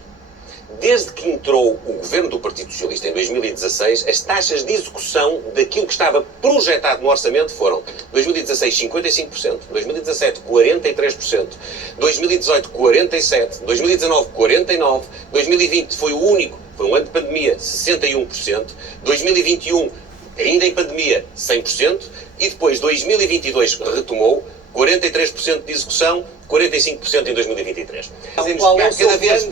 Desde que entrou o governo do Partido Socialista em 2016, as taxas de execução daquilo que estava projetado no orçamento foram 2016 55%, 2017 43%, 2018 47%, 2019 49%, 2020 foi o único, foi um ano de pandemia, 61%, 2021 ainda em pandemia 100% e depois 2022 retomou 43% de execução, 45% em 2023. Dizem-nos que há cada vez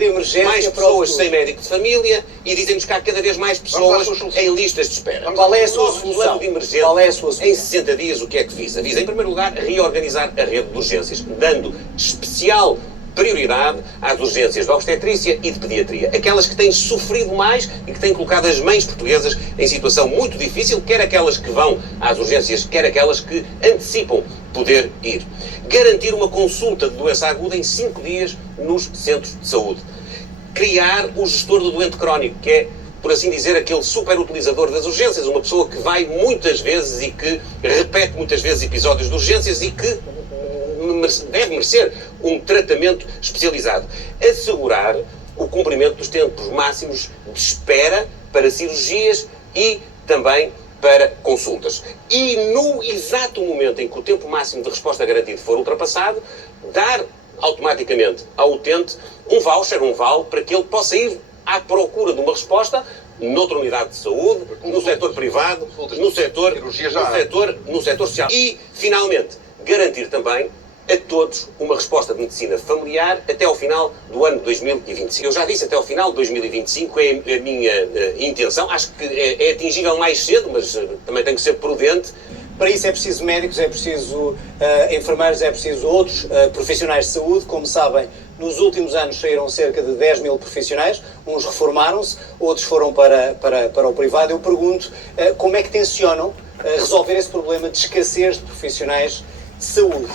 mais pessoas sem médico de família e dizem-nos que há cada vez mais pessoas em listas de espera. Qual é a sua solução? Plano de emergência, em 60 dias, o que é que visa? Visa, em primeiro lugar, reorganizar a rede de urgências, dando especial prioridade às urgências de obstetrícia e de pediatria. Aquelas que têm sofrido mais e que têm colocado as mães portuguesas em situação muito difícil, quer aquelas que vão às urgências, quer aquelas que antecipam poder ir. Garantir uma consulta de doença aguda em 5 dias nos centros de saúde. Criar o gestor do doente crónico, que é, por assim dizer, aquele superutilizador das urgências, uma pessoa que vai muitas vezes e que repete muitas vezes episódios de urgências e que deve merecer um tratamento especializado. Assegurar o cumprimento dos tempos máximos de espera para cirurgias e também para consultas. E no exato momento em que o tempo máximo de resposta garantido for ultrapassado, dar automaticamente ao utente um voucher, um vale, para que ele possa ir à procura de uma resposta noutra unidade de saúde, no setor privado, no setor social. E, finalmente, garantir também a todos uma resposta de medicina familiar até ao final do ano 2025. Eu já disse até ao final de 2025, é a minha intenção. Acho que é atingível mais cedo, mas também tem que ser prudente. Para isso é preciso médicos, é preciso enfermeiros, é preciso outros profissionais de saúde. Como sabem, nos últimos anos saíram cerca de 10 mil profissionais, uns reformaram-se, outros foram para o privado. Eu pergunto, como é que tencionam resolver esse problema de escassez de profissionais de saúde?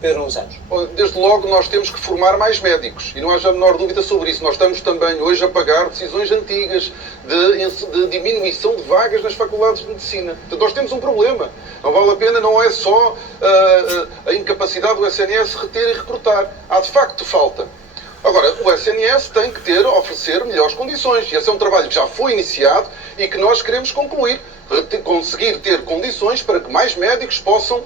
Pedro Nuno Santos. Desde logo nós temos que formar mais médicos e não haja a menor dúvida sobre isso. Nós estamos também hoje a pagar decisões antigas de diminuição de vagas nas faculdades de medicina. Portanto, nós temos um problema. Não vale a pena, não é só a incapacidade do SNS reter e recrutar. Há de facto falta. Agora, o SNS tem que oferecer melhores condições. E esse é um trabalho que já foi iniciado e que nós queremos concluir. Conseguir ter condições para que mais médicos possam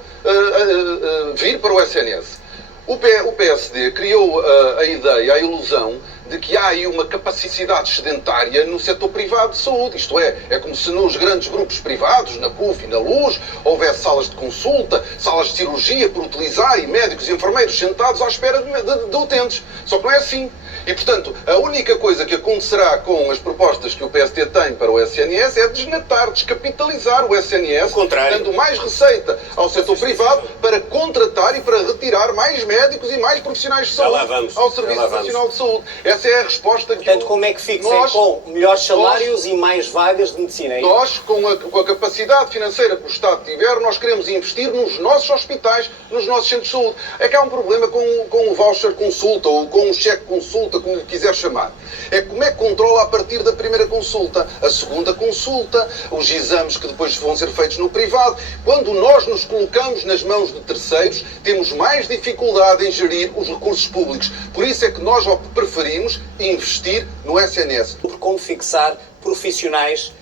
vir para o SNS. O PSD criou a ideia, a ilusão, de que há aí uma capacidade excedentária no setor privado de saúde. Isto é como se nos grandes grupos privados, na CUF e na Luz, houvesse salas de consulta, salas de cirurgia por utilizar e médicos e enfermeiros sentados à espera de utentes. Só que não é assim. E, portanto, a única coisa que acontecerá com as propostas que o PSD tem para o SNS é descapitalizar o SNS, dando mais receita ao setor privado para contratar e para retirar mais médicos e mais profissionais de saúde ao Serviço Nacional de Saúde. Essa é a resposta que... Portanto, como é que fixa com melhores salários e mais vagas de medicina? Nós, com a capacidade financeira que o Estado tiver, nós queremos investir nos nossos hospitais, nos nossos centros de saúde. É que há um problema com o voucher consulta ou com o cheque consulta, como lhe quiser chamar. É como é que controla a partir da primeira consulta, a segunda consulta, os exames que depois vão ser feitos no privado. Quando nós nos colocamos nas mãos de terceiros, temos mais dificuldade em gerir os recursos públicos. Por isso é que nós preferimos investir no SNS. Como fixar profissionais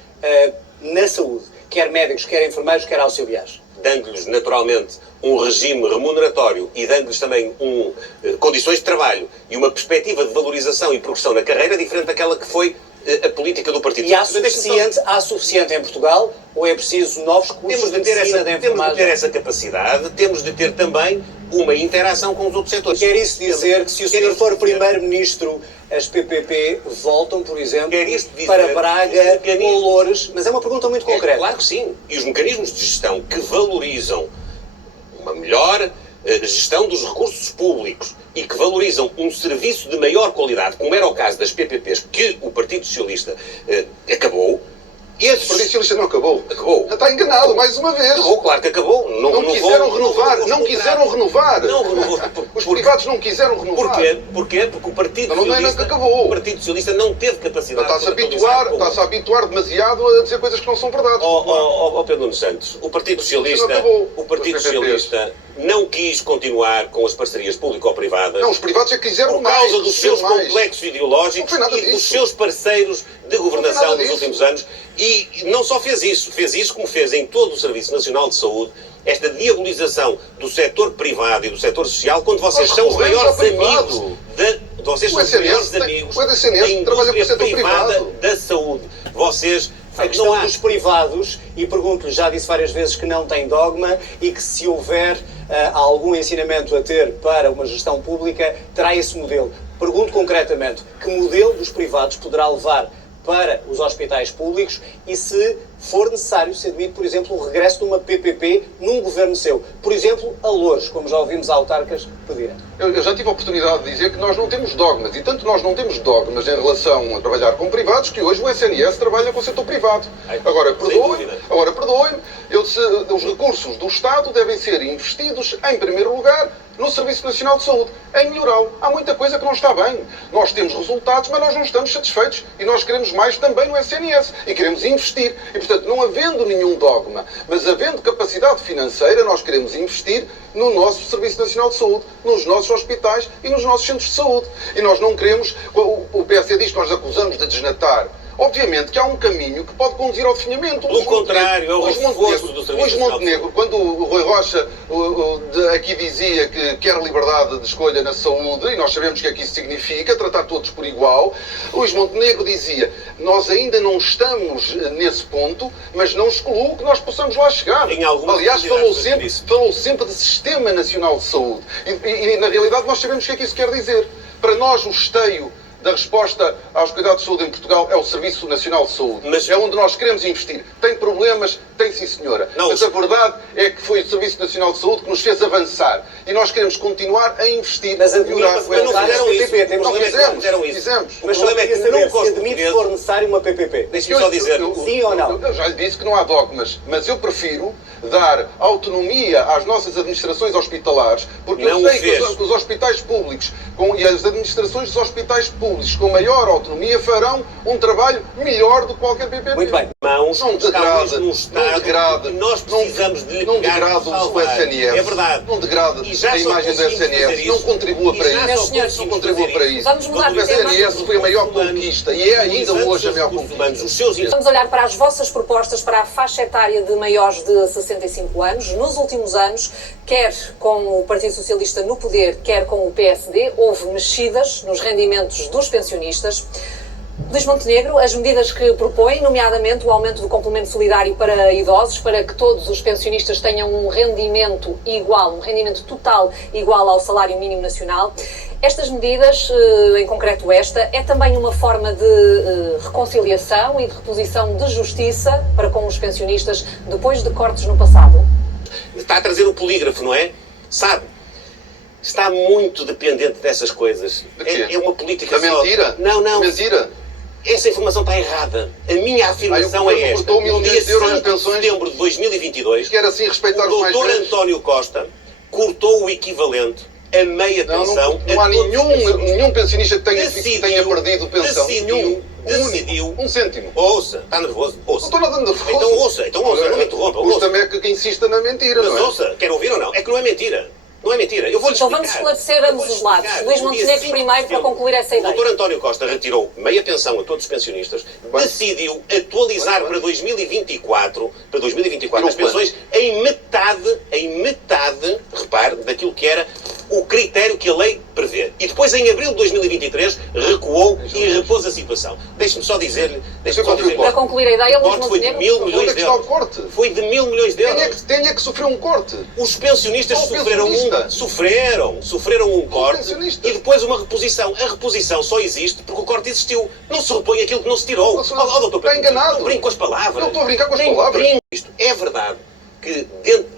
na saúde, quer médicos, quer enfermeiros, quer auxiliares? Dando-lhes, naturalmente, um regime remuneratório e dando-lhes também condições de trabalho e uma perspectiva de valorização e progressão na carreira diferente daquela que foi a política do Partido Socialista. Há suficiente em Portugal ou é preciso novos cursos de medicina, de enfermagem? Temos de ter essa capacidade, temos de ter também uma interação com os outros setores. Quer isso dizer que se o senhor for Primeiro-Ministro, as PPP voltam, por exemplo, para Braga ou Loures? Mas é uma pergunta muito concreta. Claro que sim. E os mecanismos de gestão que valorizam uma melhor gestão dos recursos públicos e que valorizam um serviço de maior qualidade, como era o caso das PPPs, que o Partido Socialista acabou. O Partido Socialista não acabou. Acabou. Está enganado, mais uma vez. Acabou, claro que acabou. Não quiseram renovar. Não quiseram renovar. Não renovou. Os privados não quiseram renovar. Porquê? Porque o Partido Socialista acabou. O Partido Socialista não teve capacidade está-se a habituar demasiado a dizer coisas que não são verdades. Pedro Nuno Santos, o Partido Socialista não quis continuar com as parcerias público-privadas. Não, os privados é que quiseram mais. Por causa dos seus complexos ideológicos e dos seus parceiros de governação nos últimos anos. E não só fez isso como fez em todo o Serviço Nacional de Saúde, esta diabolização do setor privado e do setor social, quando vocês são os maiores amigos da indústria privada da saúde. Vocês... A questão dos privados, e pergunto-lhe, já disse várias vezes que não tem dogma e que se houver algum ensinamento a ter para uma gestão pública, terá esse modelo. Pergunto concretamente, que modelo dos privados poderá levar para os hospitais públicos e se for necessário, se admite, por exemplo, o regresso de uma PPP num governo seu. Por exemplo, a Loures, como já ouvimos autarcas pedirem. Eu já tive a oportunidade de dizer que nós não temos dogmas, e tanto nós não temos dogmas em relação a trabalhar com privados, que hoje o SNS trabalha com o setor privado. Agora, perdoem-me, os recursos do Estado devem ser investidos, em primeiro lugar, no Serviço Nacional de Saúde, em melhorá-lo. Há muita coisa que não está bem. Nós temos resultados, mas nós não estamos satisfeitos. E nós queremos mais também no SNS. E queremos investir. E, portanto, não havendo nenhum dogma, mas havendo capacidade financeira, nós queremos investir no nosso Serviço Nacional de Saúde, nos nossos hospitais e nos nossos centros de saúde. E nós não queremos... O PSD diz que nós acusamos de desnatar. Obviamente que há um caminho que pode conduzir ao definhamento. Pelo contrário, é o reforço do Serviço Luís Montenegro, quando o Rui Rocha aqui dizia que quer liberdade de escolha na saúde, e nós sabemos o que é que isso significa, tratar todos por igual, Luís Montenegro dizia, nós ainda não estamos nesse ponto, mas não excluo que nós possamos lá chegar. Aliás, falou sempre de Sistema Nacional de Saúde. E na realidade nós sabemos o que é que isso quer dizer. Para nós o esteio da resposta aos cuidados de saúde em Portugal é o Serviço Nacional de Saúde. Mas é onde nós queremos investir. Tem problemas? Tem, sim, senhora. Não, mas a verdade é que foi o Serviço Nacional de Saúde que nos fez avançar. E nós queremos continuar a investir. Mas a melhorar. mas não fizeram isso. Não fizemos. Fizemos. Mas O problema é que no se admite que for necessário uma PPP. Deixe-me só dizer. Sim ou não? Eu já lhe disse que não há dogmas, mas eu prefiro dar autonomia às nossas administrações hospitalares, porque Não eu sei fez. que os hospitais públicos e as administrações dos hospitais públicos com maior autonomia farão um trabalho melhor do que qualquer PPP. Muito bem. Mãos, Não estamos degrade, num estado que nós precisamos de lhe não pegar degrade e o salvar. SNS. É verdade. Não degrade E já a só imagem do conseguimos fazer SNS. Não isso. contribua E para já isso. só Meus senhores, Não conseguimos contribua fazer para isso. isso. Vamos mudar O de tema. SNS foi a maior conquista e é ainda hoje a maior conquista. Os seus Vamos olhar para as vossas propostas para a faixa etária de maiores de 65 anos. Nos últimos anos, quer com o Partido Socialista no poder, quer com o PSD, houve mexidas nos rendimentos dos pensionistas. Luís Montenegro, as medidas que propõe, nomeadamente o aumento do complemento solidário para idosos, para que todos os pensionistas tenham um rendimento igual, um rendimento total igual ao salário mínimo nacional. Estas medidas, em concreto esta, é também uma forma de reconciliação e de reposição de justiça para com os pensionistas depois de cortes no passado? Está a trazer o polígrafo, não é? Sabe? Está muito dependente dessas coisas. De quê? É uma política Da só. mentira? Não, não. Mentira? Essa informação está errada. A minha afirmação o é governo esta. cortou 1.000 No dia milhões de euros 5 nas de pensões. setembro de 2022, Quer assim respeitar o os mais doutor velhos? António Costa cortou o equivalente a meia pensão. Não há a todos os pensionistas. nenhum pensionista que tenha perdido pensão. Decidiu. Um cêntimo. Ouça, está nervoso? Não Ouça. estou nada nervoso. Então ouça, não me interrompa. Ouça. Custa-me é que insista na mentira, Mas não é? ouça, quer ouvir ou não? É que não é mentira. Não é mentira. Eu vou-lhe Então explicar. vamos esclarecer ambos os lados. Luís Montenegro primeiro para concluir essa O ideia. doutor António Costa retirou meia pensão a todos os pensionistas, decidiu atualizar para 2024 as pensões em metade, repare, daquilo que era o critério que a lei prevê. E depois, em abril de 2023, recuou e repôs a situação. Deixe-me só dizer-lhe... Para concluir a ideia, O Luís corte foi de Montenegro... 1.000 milhões Onde é que de está o euros. corte? Foi de 1.000 milhões de euros. Quem é que sofreu um corte? Os pensionistas Qual sofreram pensionista? sofreram um corte pensionista? e depois uma reposição. A reposição só existe porque o corte existiu. Não se repõe aquilo que não se tirou. Mas, Doutor está enganado. Não brinco com as palavras. Eu estou a brincar com as Nem palavras. brinco. Isto é verdade que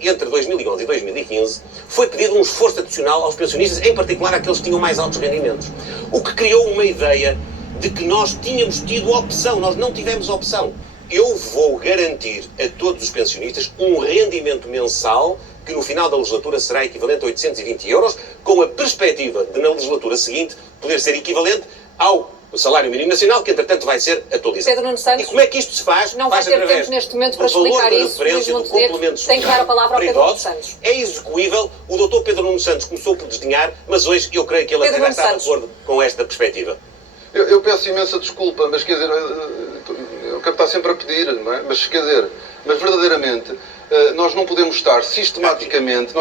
entre 2011 e 2015 foi pedido um esforço adicional aos pensionistas, em particular àqueles que tinham mais altos rendimentos. O que criou uma ideia de que nós tínhamos tido opção. Nós não tivemos opção. Eu vou garantir a todos os pensionistas um rendimento mensal que no final da legislatura será equivalente a 820 euros, com a perspectiva de na legislatura seguinte poder ser equivalente ao salário mínimo nacional, que entretanto vai ser atualizado. Pedro Nuno Santos, e como é que isto se faz? não vai Faz ter através tempo neste momento para do valor explicar de isso. Luís referência do Montenegro complemento tem que dar a palavra ao para Pedro Nuno idosos. Santos. É execuível. O doutor Pedro Nuno Santos começou por desdenhar, mas hoje eu creio que ele Pedro até Nuno está de Santos. acordo com esta perspectiva. Eu peço imensa desculpa, mas quer dizer, eu quero estar sempre a pedir, não é? Mas quer dizer, mas verdadeiramente, nós não podemos estar sistematicamente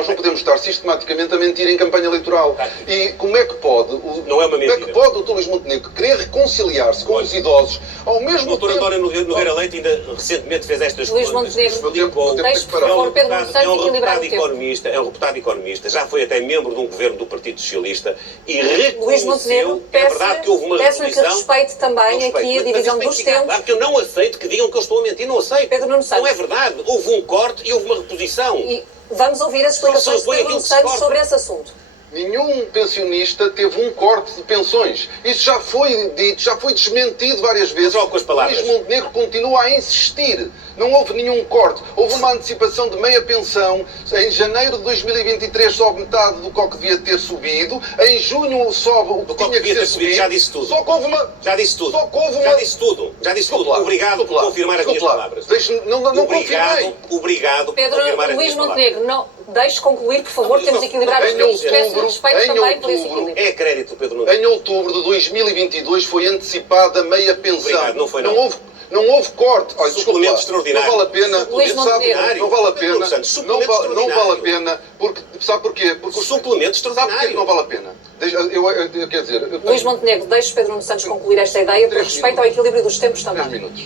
a mentir em campanha eleitoral. E como é que pode Não é uma mentira. Como é que pode o Dr. Luís Montenegro querer reconciliar-se com os idosos ao mesmo O doutor tempo... António Nogueira Leite ainda recentemente fez estas Luís contas. Montenegro, deixe, por favor, Pedro Nuno Santos equilibrar o tempo. É um reputado economista, já foi até membro de um governo do Partido Socialista e Luís Montenegro, reconheceu, é verdade que houve uma peço-lhe que reposição. respeite também Não aqui a respeito, divisão mas dos isto tem que ficar tempos. claro que eu não aceito que digam que eu estou a mentir, não aceito. Pedro Nuno Santos. Não é verdade. Houve um corte e houve uma reposição. E vamos ouvir as explicações de Só se Pedro Nuno aquilo que se Santos corta. sobre esse assunto. Nenhum pensionista teve um corte de pensões. Isso já foi dito, já foi desmentido várias vezes. Só com as palavras. Luís Montenegro continua a insistir. Não houve nenhum corte. Houve uma antecipação de meia pensão. Em janeiro de 2023 sobe metade do que devia ter subido. Em junho sobe o que tinha que ser subido. Já disse tudo. Só que houve uma... Já disse tudo. Só que houve uma... Já disse tudo. Já disse tudo. Desculpe lá, Obrigado por desculpe lá, confirmar as minhas desculpe lá. palavras. Não confirmei. Obrigado por Pedro confirmar as Luís minhas Montenegro, não, deixe concluir, por favor, Não, temos de equilibrar os em tempos. Peço outubro, respeito em também por esse outubro, equilíbrio. É crédito, Pedro Nuno. Em outubro de 2022 foi antecipada meia pensão. Obrigado, não foi, não. Não houve corte. Olha, desculpa Suplemento lá. extraordinário. Não vale a pena. Luís Montenegro. Não vale a Pedro Nuno pena. Santos, Não suplemento vale a extraordinário. pena. Porque, sabe porquê? Porque o Suplemento Sabe porquê que extraordinário. não vale a pena? Eu quer dizer... Luís Montenegro, deixe Pedro Nuno Santos concluir esta ideia por 3 respeito ao minutos. equilíbrio dos tempos 3 também. minutos.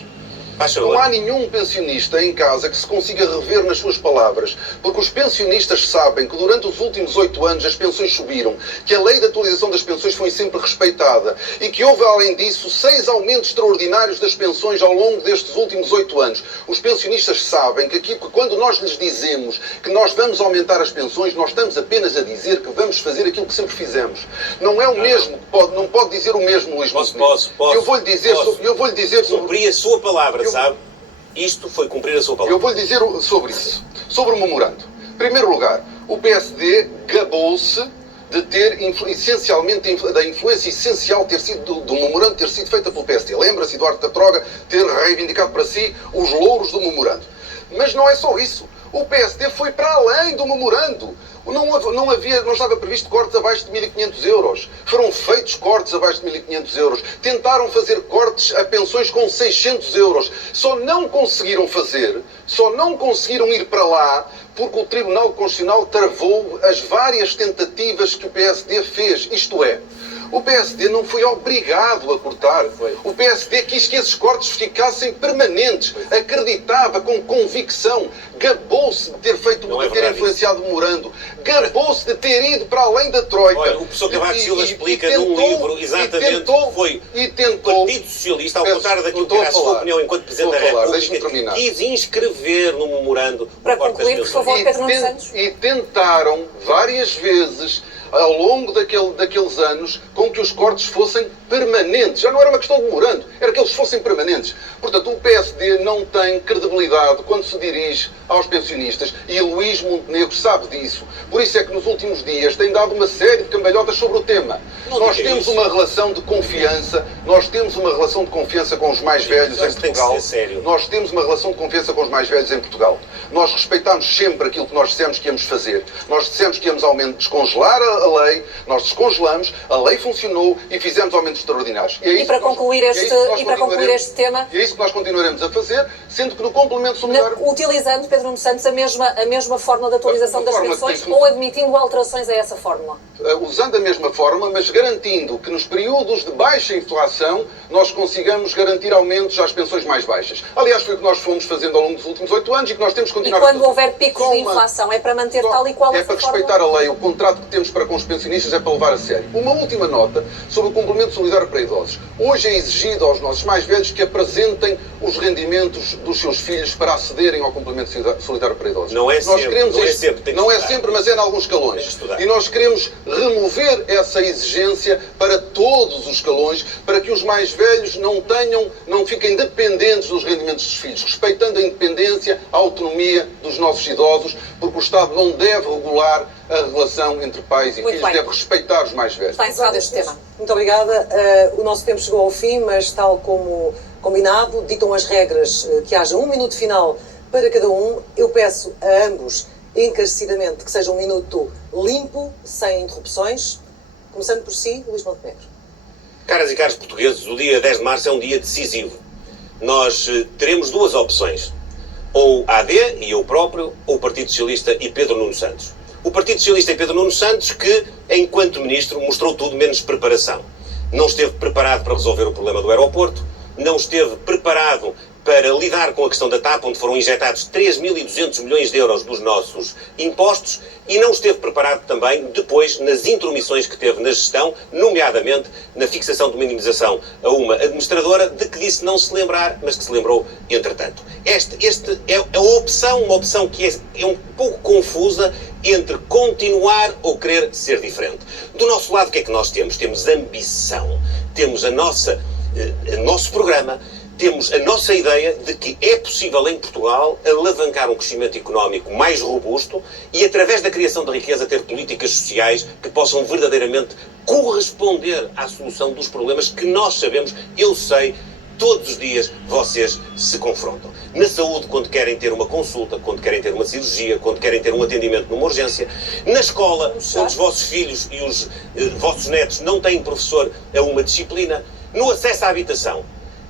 Não há nenhum pensionista em casa que se consiga rever nas suas palavras, porque os pensionistas sabem que durante os últimos 8 anos as pensões subiram, que a lei de atualização das pensões foi sempre respeitada e que houve, além disso, 6 aumentos extraordinários das pensões ao longo destes últimos 8 anos. Os pensionistas sabem que quando nós lhes dizemos que nós vamos aumentar as pensões, nós estamos apenas a dizer que vamos fazer aquilo que sempre fizemos. Não é o mesmo, não pode dizer o mesmo, Luís Montenegro. Posso. Eu vou-lhe dizer sobre... Cumprir a sua palavra, sabe? Isto foi cumprir a sua palavra. Eu vou-lhe dizer sobre isso, sobre o memorando. Em primeiro lugar, o PSD gabou-se de ter, essencialmente, da influência essencial do memorando ter sido feita pelo PSD. Lembra-se Eduardo Catroga ter reivindicado para si os louros do memorando. Mas não é só isso. O PSD foi para além do memorando. Não estava previsto cortes abaixo de 1.500 euros. Foram feitos cortes abaixo de 1.500 euros. Tentaram fazer cortes a pensões com 600 euros. Só não conseguiram ir para lá porque o Tribunal Constitucional travou as várias tentativas que o PSD fez. Isto é, o PSD não foi obrigado a cortar. O PSD quis que esses cortes ficassem permanentes. Acreditava com convicção. Gabou-se de ter feito, de ter influenciado o memorando. Gabou-se de ter ido para além da Troika. Olha, o professor Cavaco Silva explica num livro exatamente que foi o Partido Socialista, ao contrário daquilo que era a sua opinião enquanto Presidente da República, que quis inscrever no memorando para concluir, por favor, Pedro Nuno Santos. E tentaram várias vezes ao longo daqueles anos com que os cortes fossem permanentes. Já não era uma questão de memorando, era que eles fossem permanentes. Portanto, o PSD não tem credibilidade quando se dirige aos pensionistas e Luís Montenegro sabe disso. Por isso é que nos últimos dias tem dado uma série de cambalhotas sobre o tema. Nós temos uma relação de confiança, com os mais velhos em Portugal. Nós temos uma relação de confiança com os mais velhos em Portugal. Nós respeitámos sempre aquilo que nós dissemos que íamos fazer. Nós dissemos que íamos descongelar a lei, nós descongelamos, a lei funcionou e fizemos aumentos extraordinários. E para concluir este tema... E é isso que nós continuaremos a fazer, sendo que no complemento solidário... Utilizando, Pedro Nuno Santos, a mesma fórmula de atualização das pensões ou admitindo alterações a essa fórmula? Usando a mesma fórmula, mas garantindo que nos períodos de baixa inflação nós consigamos garantir aumentos às pensões mais baixas. Aliás, foi o que nós fomos fazendo ao longo dos últimos 8 anos e que nós temos que continuar a fazer. E quando houver picos de inflação, é para manter tal e qual essa fórmula? É para respeitar a lei. O contrato que temos para com os pensionistas é para levar a sério. Uma última nota sobre o complemento solidário para idosos. Hoje é exigido aos nossos mais velhos que apresentem os rendimentos dos seus filhos para acederem ao complemento solidário para idosos. Não é sempre, mas é em alguns escalões. E nós queremos remover essa exigência para todos os escalões, para que os mais velhos não fiquem dependentes dos rendimentos dos filhos, respeitando a independência, a autonomia dos nossos idosos, porque o Estado não deve regular a relação entre pais e filhos, deve respeitar os mais velhos. Está encerrado este tema. Muito obrigada. O nosso tempo chegou ao fim, mas tal como combinado, ditam as regras que haja um minuto final para cada um. Eu peço a ambos encarecidamente que seja um minuto limpo, sem interrupções. Começando por si, Luís Montenegro. Caras e caros portugueses, o dia 10 de março é um dia decisivo. Nós teremos duas opções. Ou a AD e eu próprio, ou o Partido Socialista e Pedro Nuno Santos. O Partido Socialista e Pedro Nuno Santos que, enquanto Ministro, mostrou tudo menos preparação. Não esteve preparado para resolver o problema do aeroporto, não esteve preparado para lidar com a questão da TAP, onde foram injetados 3.200 milhões de euros dos nossos impostos, e não esteve preparado também depois nas intromissões que teve na gestão, nomeadamente na fixação de uma indemnização a uma administradora de que disse não se lembrar, mas que se lembrou entretanto. Esta é uma opção que é um pouco confusa entre continuar ou querer ser diferente. Do nosso lado, o que é que nós temos? Temos ambição, temos o nosso programa, temos a nossa ideia de que é possível em Portugal alavancar um crescimento económico mais robusto e, através da criação de riqueza, ter políticas sociais que possam verdadeiramente corresponder à solução dos problemas que nós sabemos, eu sei, todos os dias vocês se confrontam. Na saúde, quando querem ter uma consulta, quando querem ter uma cirurgia, quando querem ter um atendimento numa urgência. Na escola, quando os vossos filhos e os vossos netos não têm professor a uma disciplina. No acesso à habitação.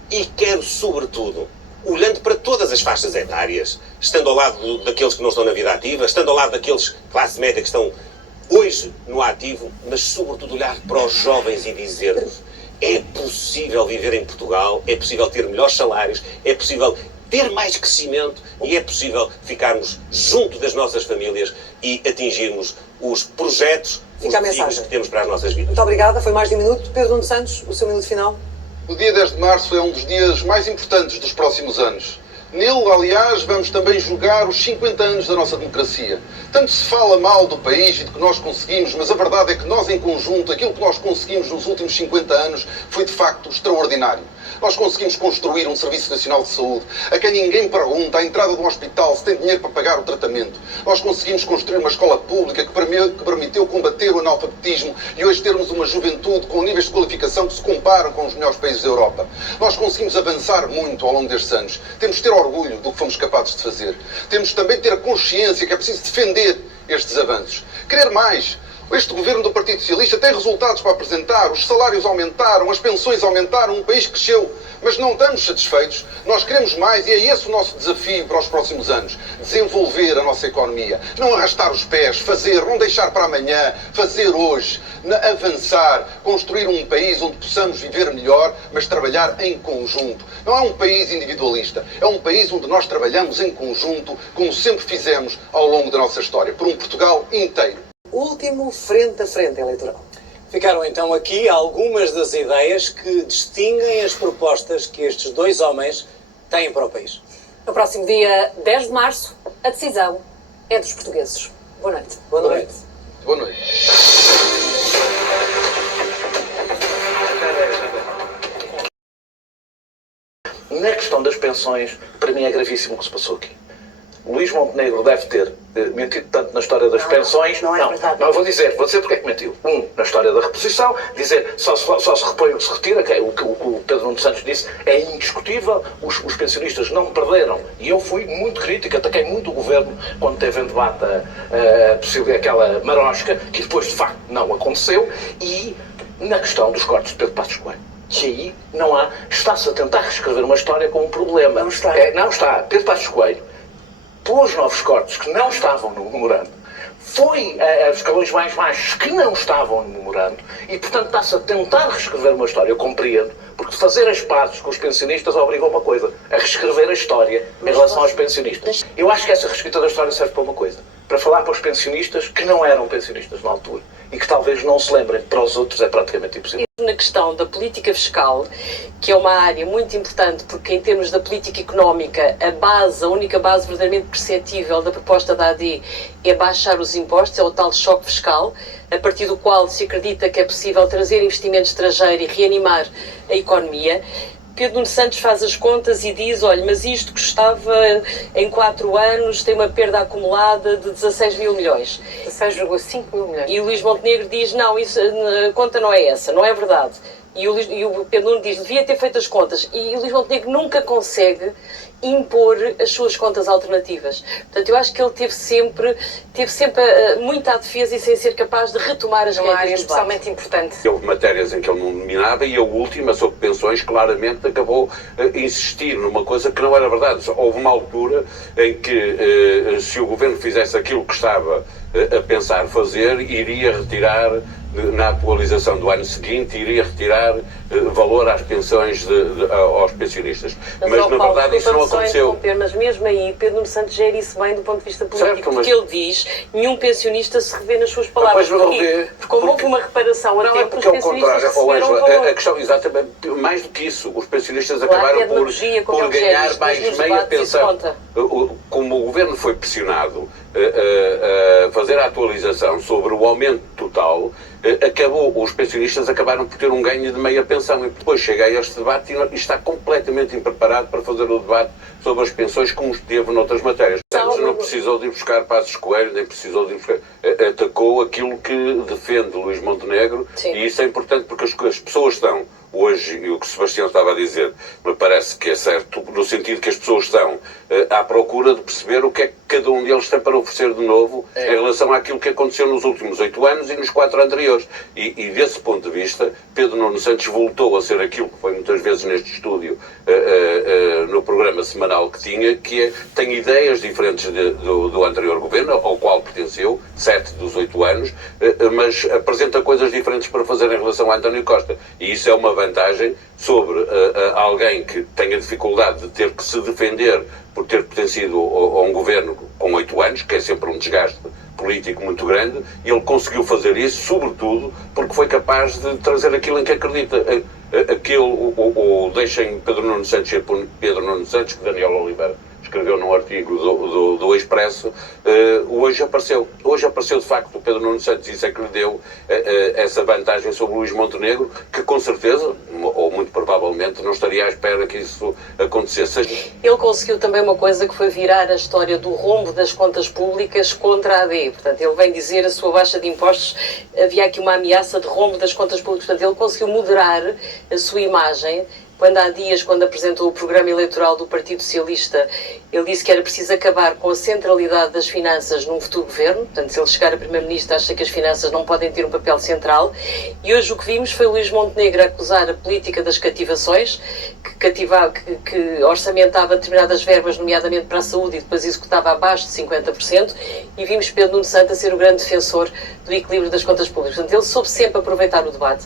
E quero, sobretudo, olhando para todas as faixas etárias, estando ao lado daqueles que não estão na vida ativa, estando ao lado daqueles classe média que estão hoje no ativo, mas sobretudo olhar para os jovens e dizer-lhes: É possível viver em Portugal, é possível ter melhores salários, é possível ter mais crescimento e é possível ficarmos junto das nossas famílias e atingirmos os projetos, os desígnios que temos para as nossas vidas. Muito obrigada. Foi mais de um minuto. Pedro Nuno Santos, o seu minuto final. O dia 10 de março é um dos dias mais importantes dos próximos anos. Nele, aliás, vamos também julgar os 50 anos da nossa democracia. Tanto se fala mal do país e do que nós conseguimos, mas a verdade é que nós, em conjunto, aquilo que nós conseguimos nos últimos 50 anos foi, de facto, extraordinário. Nós conseguimos construir um Serviço Nacional de Saúde, a quem ninguém pergunta à entrada do hospital se tem dinheiro para pagar o tratamento. Nós conseguimos construir uma escola pública que permitiu combater o analfabetismo e hoje termos uma juventude com níveis de qualificação que se comparam com os melhores países da Europa. Nós conseguimos avançar muito ao longo destes anos. Temos de ter orgulho do que fomos capazes de fazer. Temos também de ter a consciência que é preciso defender estes avanços. Querer mais. Este governo do Partido Socialista tem resultados para apresentar, os salários aumentaram, as pensões aumentaram, o país cresceu, mas não estamos satisfeitos. Nós queremos mais e é esse o nosso desafio para os próximos anos. Desenvolver a nossa economia, não arrastar os pés, fazer, não deixar para amanhã, fazer hoje, avançar, construir um país onde possamos viver melhor, mas trabalhar em conjunto. Não é um país individualista, é um país onde nós trabalhamos em conjunto, como sempre fizemos ao longo da nossa história, por um Portugal inteiro. Último frente a frente eleitoral. Ficaram então aqui algumas das ideias que distinguem as propostas que estes dois homens têm para o país. No próximo dia 10 de março, a decisão é dos portugueses. Boa noite. Boa noite. Boa noite. Na questão das pensões, para mim é gravíssimo o que se passou aqui. Luís Montenegro deve ter mentido tanto na história das pensões. Não é verdade. Não, vou dizer porque é que mentiu. Na história da reposição, dizer só se repõe o que se retira, que é o que o Pedro Nuno Santos disse, é indiscutível. Os pensionistas não perderam. E eu fui muito crítico, ataquei muito o governo quando teve em debate aquela marosca, que depois de facto não aconteceu. E na questão dos cortes de Pedro Passos Coelho. Que aí não há. Está-se a tentar reescrever uma história com um problema. Não está. Não está. Pedro Passos Coelho, pelos novos cortes que não estavam no memorando, foi aos escalões mais baixos que não estavam no memorando e, portanto, está-se a tentar reescrever uma história. Eu compreendo, porque fazer as pazes com os pensionistas obriga a uma coisa, a reescrever a história em relação aos pensionistas. Eu acho que essa reescrita da história serve para uma coisa, para falar para os pensionistas que não eram pensionistas na altura e que talvez não se lembrem, para os outros é praticamente impossível. Na questão da política fiscal, que é uma área muito importante, porque em termos da política económica, a única base verdadeiramente perceptível da proposta da AD é baixar os impostos, é o tal choque fiscal, a partir do qual se acredita que é possível trazer investimento estrangeiro e reanimar a economia. Pedro Nuno Santos faz as contas e diz, olha, mas isto custava em 4 anos, tem uma perda acumulada de 16 mil milhões. 16,5 mil milhões. E o Luís Montenegro diz, não, isso, a conta não é essa, não é verdade. E o Pedro Nuno diz, devia ter feito as contas. E o Luís Montenegro nunca consegue impor as suas contas alternativas. Portanto, eu acho que ele teve sempre muito à defesa e sem ser capaz de retomar as Uma área rédeas do debate. especialmente importante. Houve matérias em que ele não dominava e a última, sobre pensões, claramente acabou a insistir numa coisa que não era verdade. Houve uma altura em que, se o governo fizesse aquilo que estava a pensar fazer, iria retirar, na atualização do ano seguinte, iria retirar valor às pensões aos pensionistas. Mas na Paulo, verdade, isso não aconteceu. Mas mesmo aí, Pedro Nuno Santos gera isso bem do ponto de vista político, Certo, porque ele diz, nenhum pensionista se revê nas suas palavras. Pois não Porquê? revê. Porque como houve uma reparação a Não, é tempo, os porque ao pensionistas contrário, receberam Ângela, valor. a questão, exatamente, mais do que isso, os pensionistas Claro que acabaram é demagogia, como por é o que é ganhar isto, mais mas nos meia debates isso pensão. conta. Como o governo foi pressionado a fazer a atualização sobre o aumento total, os pensionistas acabaram por ter um ganho de meia pensão e depois chega a este debate e está completamente impreparado para fazer o debate sobre as pensões como esteve noutras matérias. Não precisou de ir buscar Passos Coelho, nem precisou de ir buscar... Atacou aquilo que defende Luís Montenegro. Sim. E isso é importante porque as pessoas estão hoje, e o que o Sebastião estava a dizer, me parece que é certo, no sentido que as pessoas estão à procura de perceber o que é que cada um deles tem para oferecer de novo em relação àquilo que aconteceu nos últimos 8 anos e nos 4 anteriores. E desse ponto de vista, Pedro Nuno Santos voltou a ser aquilo que foi muitas vezes neste estúdio, no programa semanal que tinha, que é, tem ideias diferentes do anterior governo, ao qual pertenceu, 7 dos 8 anos, mas apresenta coisas diferentes para fazer em relação a António Costa. E isso é uma vantagem sobre alguém que tenha dificuldade de ter que se defender por ter pertencido a um governo com 8 anos, que é sempre um desgaste político muito grande, e ele conseguiu fazer isso, sobretudo, porque foi capaz de trazer aquilo em que acredita. Deixem Pedro Nuno Santos ser Pedro Nuno Santos, que Daniel Oliveira escreveu num artigo do Expresso, hoje apareceu de facto o Pedro Nuno Santos, isso é que lhe deu essa vantagem sobre o Luís Montenegro, que com certeza, ou muito provavelmente, não estaria à espera que isso acontecesse. Ele conseguiu também uma coisa que foi virar a história do rombo das contas públicas contra a AD. Portanto, ele vem dizer a sua baixa de impostos, havia aqui uma ameaça de rombo das contas públicas. Portanto, ele conseguiu moderar a sua imagem. Quando há dias, quando apresentou o programa eleitoral do Partido Socialista, ele disse que era preciso acabar com a centralidade das finanças num futuro governo. Portanto, se ele chegar a Primeiro-Ministro, acha que as finanças não podem ter um papel central. E hoje o que vimos foi Luís Montenegro acusar a política das cativações, que orçamentava determinadas verbas, nomeadamente para a saúde, e depois executava abaixo de 50%. E vimos Pedro Nuno Santos a ser o grande defensor do equilíbrio das contas públicas. Portanto, ele soube sempre aproveitar o debate.